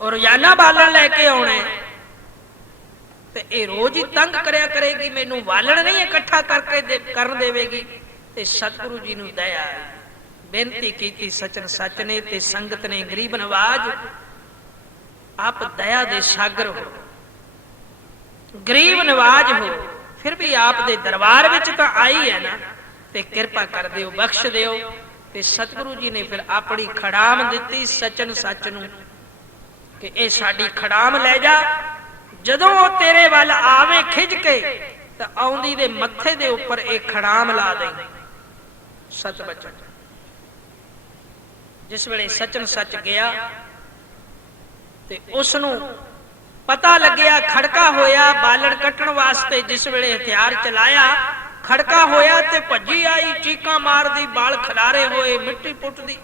ਔਰ ਰੋਜ਼ਾਨਾ ਬਾਲਣ ਲੈ ਕੇ ਆਉਣਾ ਤੇ ਇਹ ਰੋਜ਼ ਹੀ ਤੰਗ ਕਰਿਆ ਕਰੇਗੀ, ਮੈਨੂੰ ਬਾਲਣ ਨਹੀਂ ਇਕੱਠਾ ਕਰਕੇ ਕਰਨ ਦੇਵੇਗੀ। ਤੇ ਸਤਿਗੁਰੂ ਜੀ ਨੂੰ ਦਇਆ ਆਈ, ਬੇਨਤੀ ਕੀਤੀ ਸਚਨ ਸੱਚ ਨੇ ਤੇ ਸੰਗਤ ਨੇ, ਗਰੀਬ ਨਵਾਜ ਆਪ ਦਇਆ ਦੇ ਸਾਗਰ ਹੋ, ਗਰੀਬ ਨਵਾਜ ਹੋ, ਫਿਰ ਵੀ ਆਪ ਦੇ ਦਰਬਾਰ ਵਿੱਚ ਤਾਂ ਆਈ ਹੈ ਨਾ, ਤੇ ਕਿਰਪਾ ਕਰ ਦਿਓ, ਬਖਸ਼ ਦਿਓ। ਤੇ ਸਤਿਗੁਰੂ ਜੀ ਨੇ ਫਿਰ ਆਪਣੀ ਖੜਾਮ ਦਿੱਤੀ ਸਚਨ ਸੱਚ ਨੂੰ ਕਿ ਇਹ ਸਾਡੀ ਖੜਾਮ ਲੈ ਜਾ, ਜਦੋਂ ਉਹ ਤੇਰੇ ਵੱਲ ਆਵੇ ਖਿੱਚ ਕੇ ਤਾਂ ਆਉਂਦੀ ਦੇ ਮੱਥੇ ਦੇ ਉੱਪਰ ਇਹ ਖੜਾਮ ਲਾ ਦੇ। ਸਤ ਬਚਨ। ਜਿਸ ਵੇਲੇ ਸਚਨ ਸੱਚ ਗਿਆ ਤੇ ਉਸ ਨੂੰ ਪਤਾ ਲੱਗਿਆ, ਖੜਕਾ ਹੋਇਆ ਬਾਲਣ ਕੱਟਣ ਵਾਸਤੇ, ਜਿਸ ਵੇਲੇ ਹਥਿਆਰ ਚਲਾਇਆ ਖੜਕਾ ਹੋਇਆ ਤੇ ਭੱਜੀ ਆਈ, ਚੀਕਾਂ ਮਾਰਦੀ, ਬਾਲ ਖਿਲਾਰੇ ਹੋਏ, ਮਿੱਟੀ ਪੁੱਟਦੀ,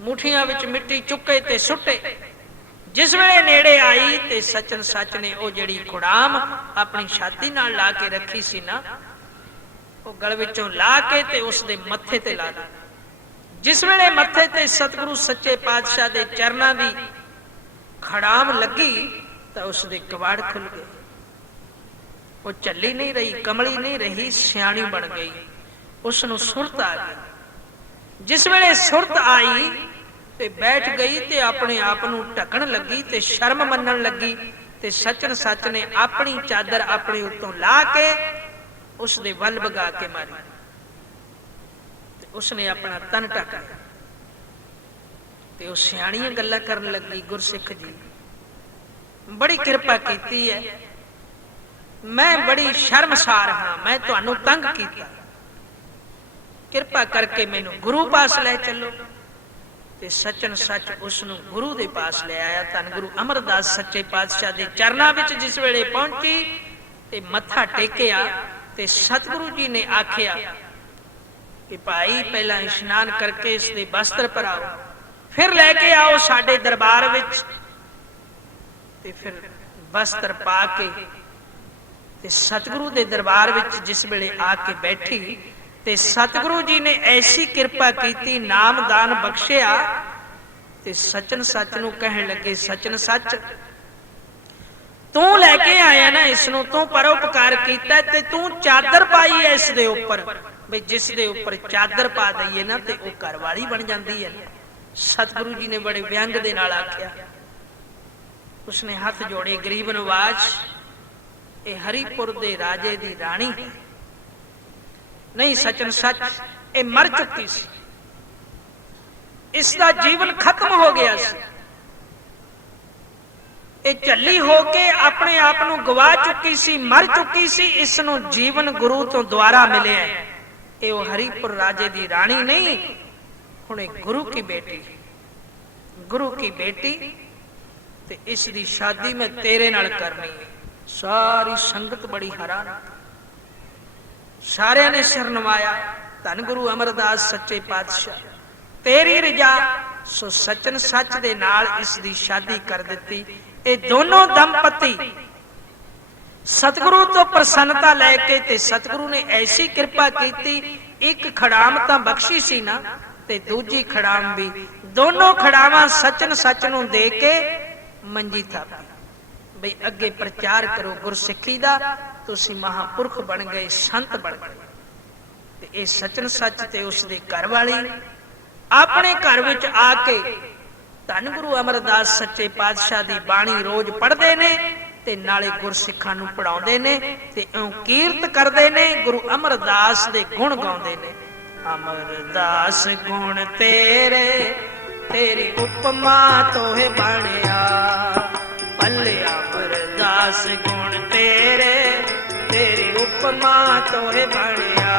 ਮੁੱਠੀਆਂ ਵਿੱਚ ਮਿੱਟੀ ਚੁੱਕੇ ਤੇ ਸੁੱਟੇ। ਜਿਸ ਵੇਲੇ ਨੇੜੇ ਆਈ ਤੇ ਸਚਨ ਸੱਚ ਨੇ ਉਹ ਜਿਹੜੀ ਖੁੜਾਮ ਆਪਣੀ ਛਾਤੀ ਨਾਲ ਲਾ ਕੇ ਰੱਖੀ ਸੀ ਨਾ, ਉਹ ਗਲ ਵਿੱਚੋਂ ਲਾ ਕੇ ਤੇ ਉਸ ਦੇ ਮੱਥੇ ਤੇ ਲਾ ਦਿੱਤੀ। ਜਿਸ ਵੇਲੇ ਮੱਥੇ ਤੇ ਸਤਿਗੁਰੂ ਸੱਚੇ ਪਾਤਸ਼ਾਹ ਦੇ ਚਰਨਾਂ ਦੀ ਖੜਾਮ ਲੱਗੀ ਤਾਂ ਉਸ ਦੇ ਕਵਾੜ ਖੁੱਲ ਗਏ। ਉਹ ਝੱਲੀ ਨਹੀਂ ਰਹੀ, ਕਮਲੀ ਨਹੀਂ ਰਹੀ, ਸਿਆਣੀ ਬਣ ਗਈ। ਉਸ ਨੂੰ ਸੁਰਤ ਆ ਗਈ। ਜਿਸ ਵੇਲੇ ਸੁਰਤ ਆਈ ਤੇ ਬੈਠ ਗਈ ਤੇ ਆਪਣੇ ਆਪ ਨੂੰ ਢੱਕਣ ਲੱਗੀ ਤੇ ਸ਼ਰਮ ਮੰਨਣ ਲੱਗੀ ਤੇ ਸਚਨ ਸੱਚ ਨੇ ਆਪਣੀ ਚਾਦਰ ਆਪਣੇ ਉੱਤੋਂ ਲਾ ਕੇ ਉਸ ਦੇ ਵੱਲ ਵਗਾ ਕੇ ਮਾਰੀ ਤੇ ਉਸਨੇ ਆਪਣਾ ਤਨ ਢੱਕ ਲਿਆ ਤੇ ਉਹ ਸਿਆਣੀਆਂ ਗੱਲਾਂ ਕਰਨ ਲੱਗੀ। ਗੁਰਸਿੱਖ ਜੀ ਬੜੀ ਕਿਰਪਾ ਕੀਤੀ ਹੈ, ਮੈਂ ਬੜੀ ਸ਼ਰਮਸਾਰ ਹਾਂ, ਮੈਂ ਤੁਹਾਨੂੰ ਤੰਗ ਕੀਤਾ, ਕਿਰਪਾ ਕਰਕੇ ਮੈਨੂੰ ਗੁਰੂ ਪਾਸ ਲੈ ਚੱਲੋ। ਤੇ ਸਚਨ ਸੱਚ ਉਸ ਨੂੰ ਗੁਰੂ ਦੇ ਪਾਸ ਲੈ ਆਇਆ। ਧੰਨ ਗੁਰੂ ਅਮਰਦਾਸ ਸੱਚੇ ਪਾਤਸ਼ਾਹ ਦੇ ਚਰਨਾਂ ਵਿੱਚ ਜਿਸ ਵੇਲੇ ਪਹੁੰਚੀ ਤੇ ਮੱਥਾ ਟੇਕਿਆ ਤੇ ਸਤਿਗੁਰੂ ਜੀ ਨੇ ਆਖਿਆ ਕਿ ਭਾਈ ਪਹਿਲਾਂ ਇਸ਼ਨਾਨ ਕਰਕੇ ਇਸ ਦੇ ਵਸਤਰ ਭਰਾਓ, ਫਿਰ ਲੈ ਕੇ ਆਓ ਸਾਡੇ ਦਰਬਾਰ ਵਿੱਚ। ਤੇ ਫਿਰ ਵਸਤਰ ਪਾ ਕੇ ਤੇ ਸਤਿਗੁਰੂ ਦੇ ਦਰਬਾਰ ਵਿੱਚ ਜਿਸ ਵੇਲੇ ਆ ਕੇ ਬੈਠੀ ਤੇ ਸਤਿਗੁਰੂ ਜੀ ਨੇ ਐਸੀ ਕਿਰਪਾ ਕੀਤੀ, ਨਾਮਦਾਨ ਬਖਸ਼ਿਆ ਤੇ ਸਚਨ ਸੱਚ ਨੂੰ ਕਹਿਣ ਲੱਗੇ, ਸਚਨ ਸੱਚ ਤੂੰ ਲੈ ਕੇ ਆਇਆ ਨਾ ਇਸ ਨੂੰ, ਤੂੰ ਪਰਉਪਕਾਰ ਕੀਤਾ ਤੇ ਤੂੰ ਚਾਦਰ ਪਾਈ ਐ ਇਸ ਦੇ ਉੱਪਰ, ਬਈ ਜਿਸ ਦੇ ਉੱਪਰ ਚਾਦਰ ਪਾ ਦਈਏ ਨਾ ਤੇ ਉਹ ਘਰਵਾਲੀ ਬਣ ਜਾਂਦੀ ਹੈ। ਸਤਿਗੁਰੂ ਜੀ ਨੇ ਬੜੇ ਵਿਅੰਗ ਦੇ ਨਾਲ ਆਖਿਆ। ਉਸਨੇ ਹੱਥ ਜੋੜੇ, ਗਰੀਬ ਨਵਾਜ਼ ਇਹ ਹਰੀਪੁਰ ਦੇ ਰਾਜੇ ਦੀ ਰਾਣੀ ਹੈ। ਨਹੀਂ ਸਚਨ ਸੱਚ ਇਹ ਮਰ ਚੁੱਕੀ ਸੀ, ਇਸ ਦਾ ਜੀਵਨ ਖਤਮ ਹੋ ਗਿਆ ਸੀ, ਇਹ ਝੱਲੀ ਹੋ ਕੇ ਆਪਣੇ ਆਪ ਨੂੰ ਗਵਾ ਚੁੱਕੀ ਸੀ, ਮਰ ਚੁੱਕੀ ਸੀ। ਇਸ ਨੂੰ ਜੀਵਨ ਗੁਰੂ ਤੋਂ ਦੁਆਰਾ ਮਿਲਿਆ। ਇਹ ਉਹ ਹਰੀਪੁਰ ਰਾਜੇ ਦੀ ਰਾਣੀ ਨਹੀਂ, ਹੁਣ ਇਹ ਗੁਰੂ ਕੀ ਬੇਟੀ, ਗੁਰੂ ਕੀ ਬੇਟੀ, ਤੇ ਇਸ ਦੀ ਸ਼ਾਦੀ ਮੈਂ ਤੇਰੇ ਨਾਲ ਕਰਨੀ ਹੈ। ਸਾਰੀ ਸੰਗਤ ਬੜੀ ਹੈਰਾਨ, ਸਾਰਿਆਂ ਨੇ ਸਿਰ ਨਵਾਇਆ, ਧੰਨ ਗੁਰੂ ਅਮਰਦਾਸ ਸੱਚੇ ਪਾਤਸ਼ਾਹ ਤੇਰੀ ਰਜਾ। ਸੋ ਸਚਨ ਸੱਚ ਦੇ ਨਾਲ ਇਸ ਦੀ ਸ਼ਾਦੀ ਕਰ ਦਿੱਤੀ। ਇਹ ਦੋਨੋਂ ਦੰਪਤੀ ਸਤਿਗੁਰੂ ਤੋਂ ਪ੍ਰਸੰਨਤਾ ਲੈ ਕੇ ਤੇ ਸਤਿਗੁਰੂ ਨੇ ਐਸੀ ਕਿਰਪਾ ਕੀਤੀ, ਇੱਕ ਖੜਾਮ ਤਾਂ ਬਖਸ਼ੀ ਸੀ ਨਾ ਤੇ ਦੂਜੀ ਖੜਾਮ ਵੀ, ਦੋਨੋਂ ਖੜਾਵਾਂ ਸਚਨ ਸੱਚ ਨੂੰ ਦੇ ਕੇ ਮੰਜੀ ਥਾਪੀ, ਬਈ ਅੱਗੇ ਪ੍ਰਚਾਰ ਕਰੋ ਗੁਰਸਿੱਖੀ ਦਾ, ਤੁਸੀਂ ਮਹਾਪੁਰਖ ਬਣ ਗਏ, ਸੰਤ ਬਣ ਗਏ। ਤੇ ਇਹ ਸਚਨ ਸੱਚ ਤੇ ਉਸ ਦੇ ਘਰ ਵਾਲੀ ਆਪਣੇ ਘਰ ਵਿੱਚ ਆ ਕੇ ਧੰਨ ਗੁਰੂ ਅਮਰਦਾਸ ਸੱਚੇ ਪਾਤਸ਼ਾਹ ਦੀ ਬਾਣੀ ਰੋਜ਼ ਪੜ੍ਹਦੇ ਨੇ ਤੇ ਨਾਲੇ ਗੁਰਸਿੱਖਾਂ ਨੂੰ ਪੜਾਉਂਦੇ ਨੇ ਤੇ ਕੀਰਤ ਕਰਦੇ ਨੇ, ਗੁਰੂ ਅਮਰਦਾਸ ਦੇ ਗੁਣ ਗਾਉਂਦੇ ਨੇ। ਅਮਰਦਾਸ ਗੁਣ ਤੇਰੇ ਤੇਰੀ ਉਪਮਾ ਤੋਹਿ ਬਣਿਆ, ਭਲੇ ਅਮਰਦਾਸ ਗੁਣ ਤੇਰੇ ਤੇਰੀ ਉਪਮਾ ਤੋਹਿ ਬਣਿਆ।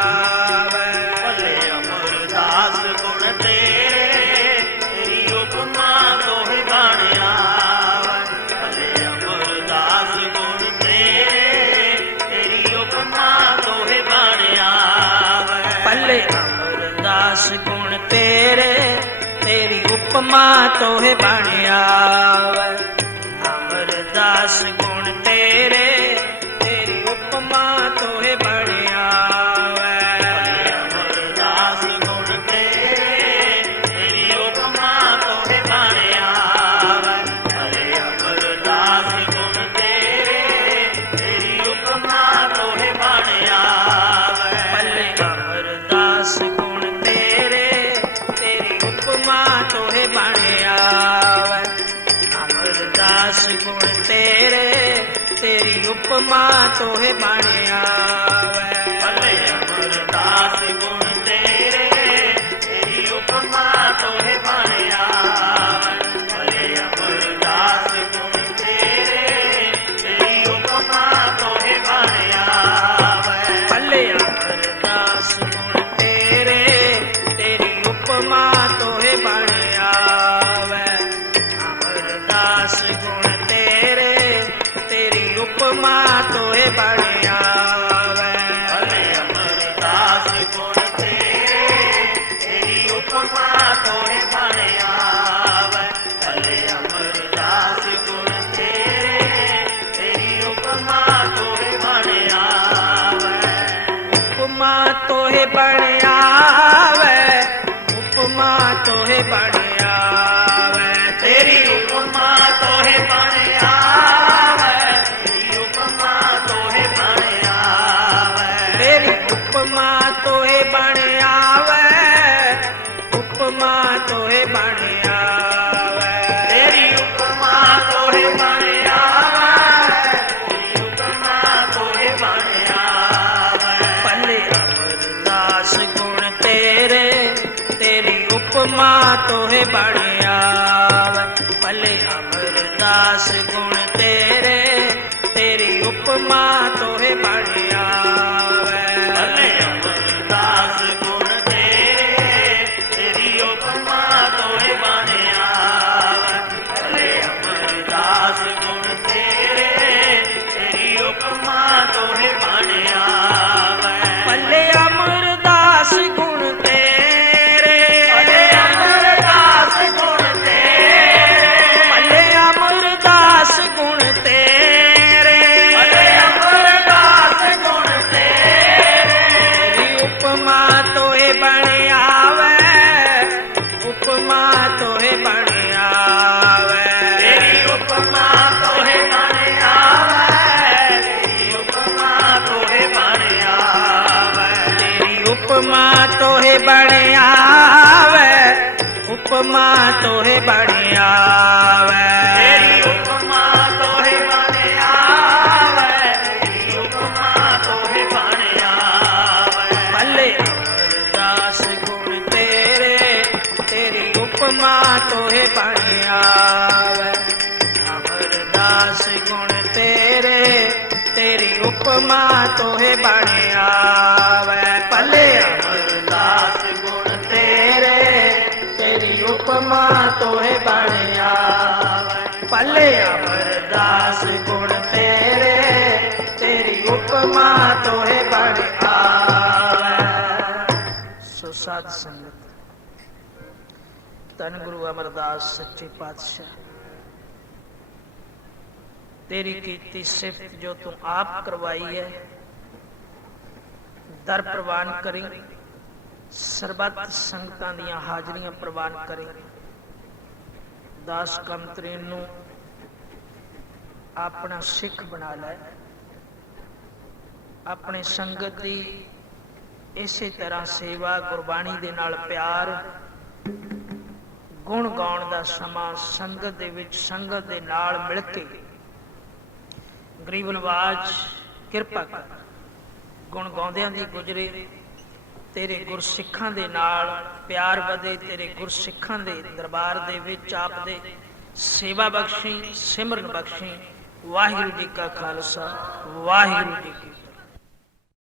ਭਲੇ ਅਮਰਦਾਸ ਗੁਣ ਤੇਰੇ ਤੇਰੀ ਉਪਮਾ ਤੋਹਿ ਬਣਿਆ। ਭਲੇ ਅਮਰਦਾਸ ਗੁਣ ਤੇਰੇ ਤੇਰੀ ਉਪਮਾ ਤੋਹਿ ਬਣਿਆ। ਭਲੇ ਅਮਰਦਾਸ ਗੁਣ ਤੇਰੇ ਤੇਰੀ ਉਪਮਾ ਤੋਹਿ ਬਣਿਆ। ਅਮਰਦਾਸ ਗੁਣ ਤੇਰੇ ਤੇਰੀ ਉਪਮਾ ਤੋਹਿ ਬਣਿਆ। ਅਮਰਦਾਸ ਗੁਣ ਤੇਰੇ ਤੇਰੀ ਉਪਮਾ ਤੋਹਿ ਬਣਿਆ। ਭਲੇ ਅਮਰਦਾਸ ਗੁਣ ਤੇਰੇ ਤੇਰੀ ਉਪਮਾ ਤੋਹਿ ਬਣਿਆ। ਭਲੇ ਅਮਰਦਾਸ ਗੁਣ ਤੇਰੇ ਤੇਰੀ ਉਪਮਾ ਤੋਹਿ ਬਣਿਆ। ਅਮਰਦਾਸ ਗੁਣ ਤੇਰੇ ਤੇਰੀ ਉਪਮਾ ਤੋਹਿ ਬਣਿਆ। ਭਲੇ ਅਮਰਦਾਸ ਗੁਣ ਤੇਰੇ ਤੇਰੀ ਉਪਮਾ ਤੋਹਿ ਬਣਿਆ। ਭਲੇ ਅਮਰਦਾਸ ਗੁਣ ਤੇਰੇ ਤੇਰੀ ਉਪਮਾ ਤੋਹਿ ਬਣਿਆ। ਭਲੇ ਅਮਰਦਾਸ ਗੁਣ ਤੇਰੇ ਤੇਰੀ ਉਪਮਾ ਤੋਹਿ ਬਣਿਆ। ਅਮਰਦਾਸ ਗੁਣ ਤੇਰੇ ਤੇਰੀ ਉਪਮਾ ਤੋਹਿ ਬਣਿਆ। ਭਲੇ ਅਮਰਦਾਸ ਗੁਣ ਤੇਰੇ ਤੇਰੀ ਉਪਮਾ ਤੋਹਿ ਬਣਿਆ। ਭਲੇ ਅਮਰਦਾਸ ਗੁਣ ਤੇਰੇ ਤੇਰੀ ਉਪਮਾ ਤੋਹਿ ਬਣਿਆ। ਉਪਮਾ ਤੋਹਿ ਬਣਿਆ ਵੈ, ਉਪਮਾ ਤੋਹਿ ਬਣਿਆ ਵੈ, ਤੇਰੀ ਉਪਮਾ ਤੋਹਿ ਬਣਿਆ। ਤੇਰੀ ਉਪਮਾ ਤੋਹਿ ਬਣਿਆ। ਤੇਰੀ ਉਪਮਾ ਤੋਹਿ ਬਣਿਆ ਵੈ, ਉਪਮਾ ਤੋਹਿ ਬਣਿਆ ਵੈ। ਤੇਰੀ ਉਪਮਾ ਤੋਹਿ ਬਣਿਆ। ਤੇਰੀ ਉਪਮਾ ਤੋਹਿ ਬਣਿਆ। ਭਲੇ ਅਮਰਦਾਸ ਗੁਣ ਤੇਰੇ ਤੇਰੀ ਉਪਮਾ ਤੋਹਿ ਬਣਿਆ। ਭਲੇ ਅਮਰਦਾਸ ਗੁਣ ਤੇਰੇ ਤੇਰੀ ਉਪਮਾ ਤੋਹਿ ਬਣਿਆ। ਭਲੇ ਅਮਰਦਾਸ ਗੁਣ ਤੇਰੇ ਤੇਰੀ ਉਪਮਾ ਤੋਹਿ ਬਣਿਆ। ਭਲੇ ਅਮਰਦਾਸ ਗੁਣ ਤੇਰੇ ਤੇਰੀ ਉਪਮਾ ਤੋਹਿ ਬਣਿਆ। ਭਲੇ ਅਮਰਦਾਸ ਗੁਣ ਤੇਰੇ ਭਲੇ ਅਮਰਦਾਸ ਗੁਣ ਤੇਰੇ ਭਲੇ ਅਮਰਦਾਸ ਤੋਹੇ ਬਣ ਆਵੈ। ਤੇਰੀ ਉਪਮਾ ਤੋਹੇ ਬਣ ਆਵੈ, ਤੇਰੀ ਉਪਮਾ ਤੋਹੇ ਬਣ ਆਵੈ। ਭਲੇ ਅਮਰਦਾਸ ਗੁਣ ਤੇਰੇ, ਤੇਰੀ ਉਪਮਾ ਤੋਹੇ ਬਣ ਆਵੈ। ਅਮਰਦਾਸ ਗੁਣ ਤੇਰੇ, ਤੇਰੀ ਉਪਮਾ ਤੋਹੇ ਬਣ ਆਵੈ। ਭਲੇ ਅਮਰਦਾਸ ਗੁਣ ਤੇਰੇ, ਤੇਰੀ ਉਪਮਾ ਤੋਹੇ ਬਣ ਆਵੈ। ਭਲੇ ਅਮਰਦਾਸ ਗੁਣ ਤੇਰੇ, ਤੇਰੀ ਉਪਮਾ ਤੋਹੇ ਬਣ ਆਵੈ। ਸੋ ਸਾਧ ਸੰਗਤ, ਧੰਨ ਗੁਰੂ ਅਮਰਦਾਸ ਸੱਚੇ ਪਾਤਸ਼ਾਹ, ਤੇਰੀ ਕੀਤੀ ਸਿਫਤ ਜੋ ਤੂੰ ਆਪ ਕਰਵਾਈ ਹੈ, ਦਰ ਪ੍ਰਵਾਨ ਕਰੀ। ਸਰਬੱਤ ਸੰਗਤਾਂ ਦੀਆਂ ਹਾਜ਼ਰੀਆਂ ਪ੍ਰਵਾਨ ਕਰੀ। ਦਾਸ ਕੰਤਰੀਨ ਨੂੰ ਆਪਣਾ ਸਿੱਖ ਬਣਾ ਲੈ। ਆਪਣੇ ਸੰਗਤ ਦੀ ਇਸੇ ਤਰ੍ਹਾਂ ਸੇਵਾ, ਗੁਰਬਾਣੀ ਦੇ ਨਾਲ ਪਿਆਰ, ਗੁਣ ਗਾਉਣ ਦਾ ਸਮਾਂ ਸੰਗਤ ਦੇ ਵਿੱਚ ਸੰਗਤ ਦੇ ਨਾਲ ਮਿਲ ਕੇ ਗਰੀਬ ਨਵਾਜ ਕਿਰਪਾ ਕਰ। ਗੁਣ ਗਾਉਂਦਿਆਂ ਦੀ ਗੁਜਰੇ, ਤੇਰੇ ਗੁਰਸਿੱਖਾਂ ਦੇ ਨਾਲ ਪਿਆਰ ਵਧੇ, ਤੇਰੇ ਗੁਰਸਿੱਖਾਂ ਦੇ ਦਰਬਾਰ ਦੇ ਵਿੱਚ ਆਪ ਦੇ ਸੇਵਾ ਬਖਸ਼ੀ, ਸਿਮਰਨ ਬਖਸ਼ੀ। ਵਾਹਿਗੁਰੂ ਜੀ ਕਾ ਖਾਲਸਾ, ਵਾਹਿਗੁਰੂ ਜੀ ਕੀ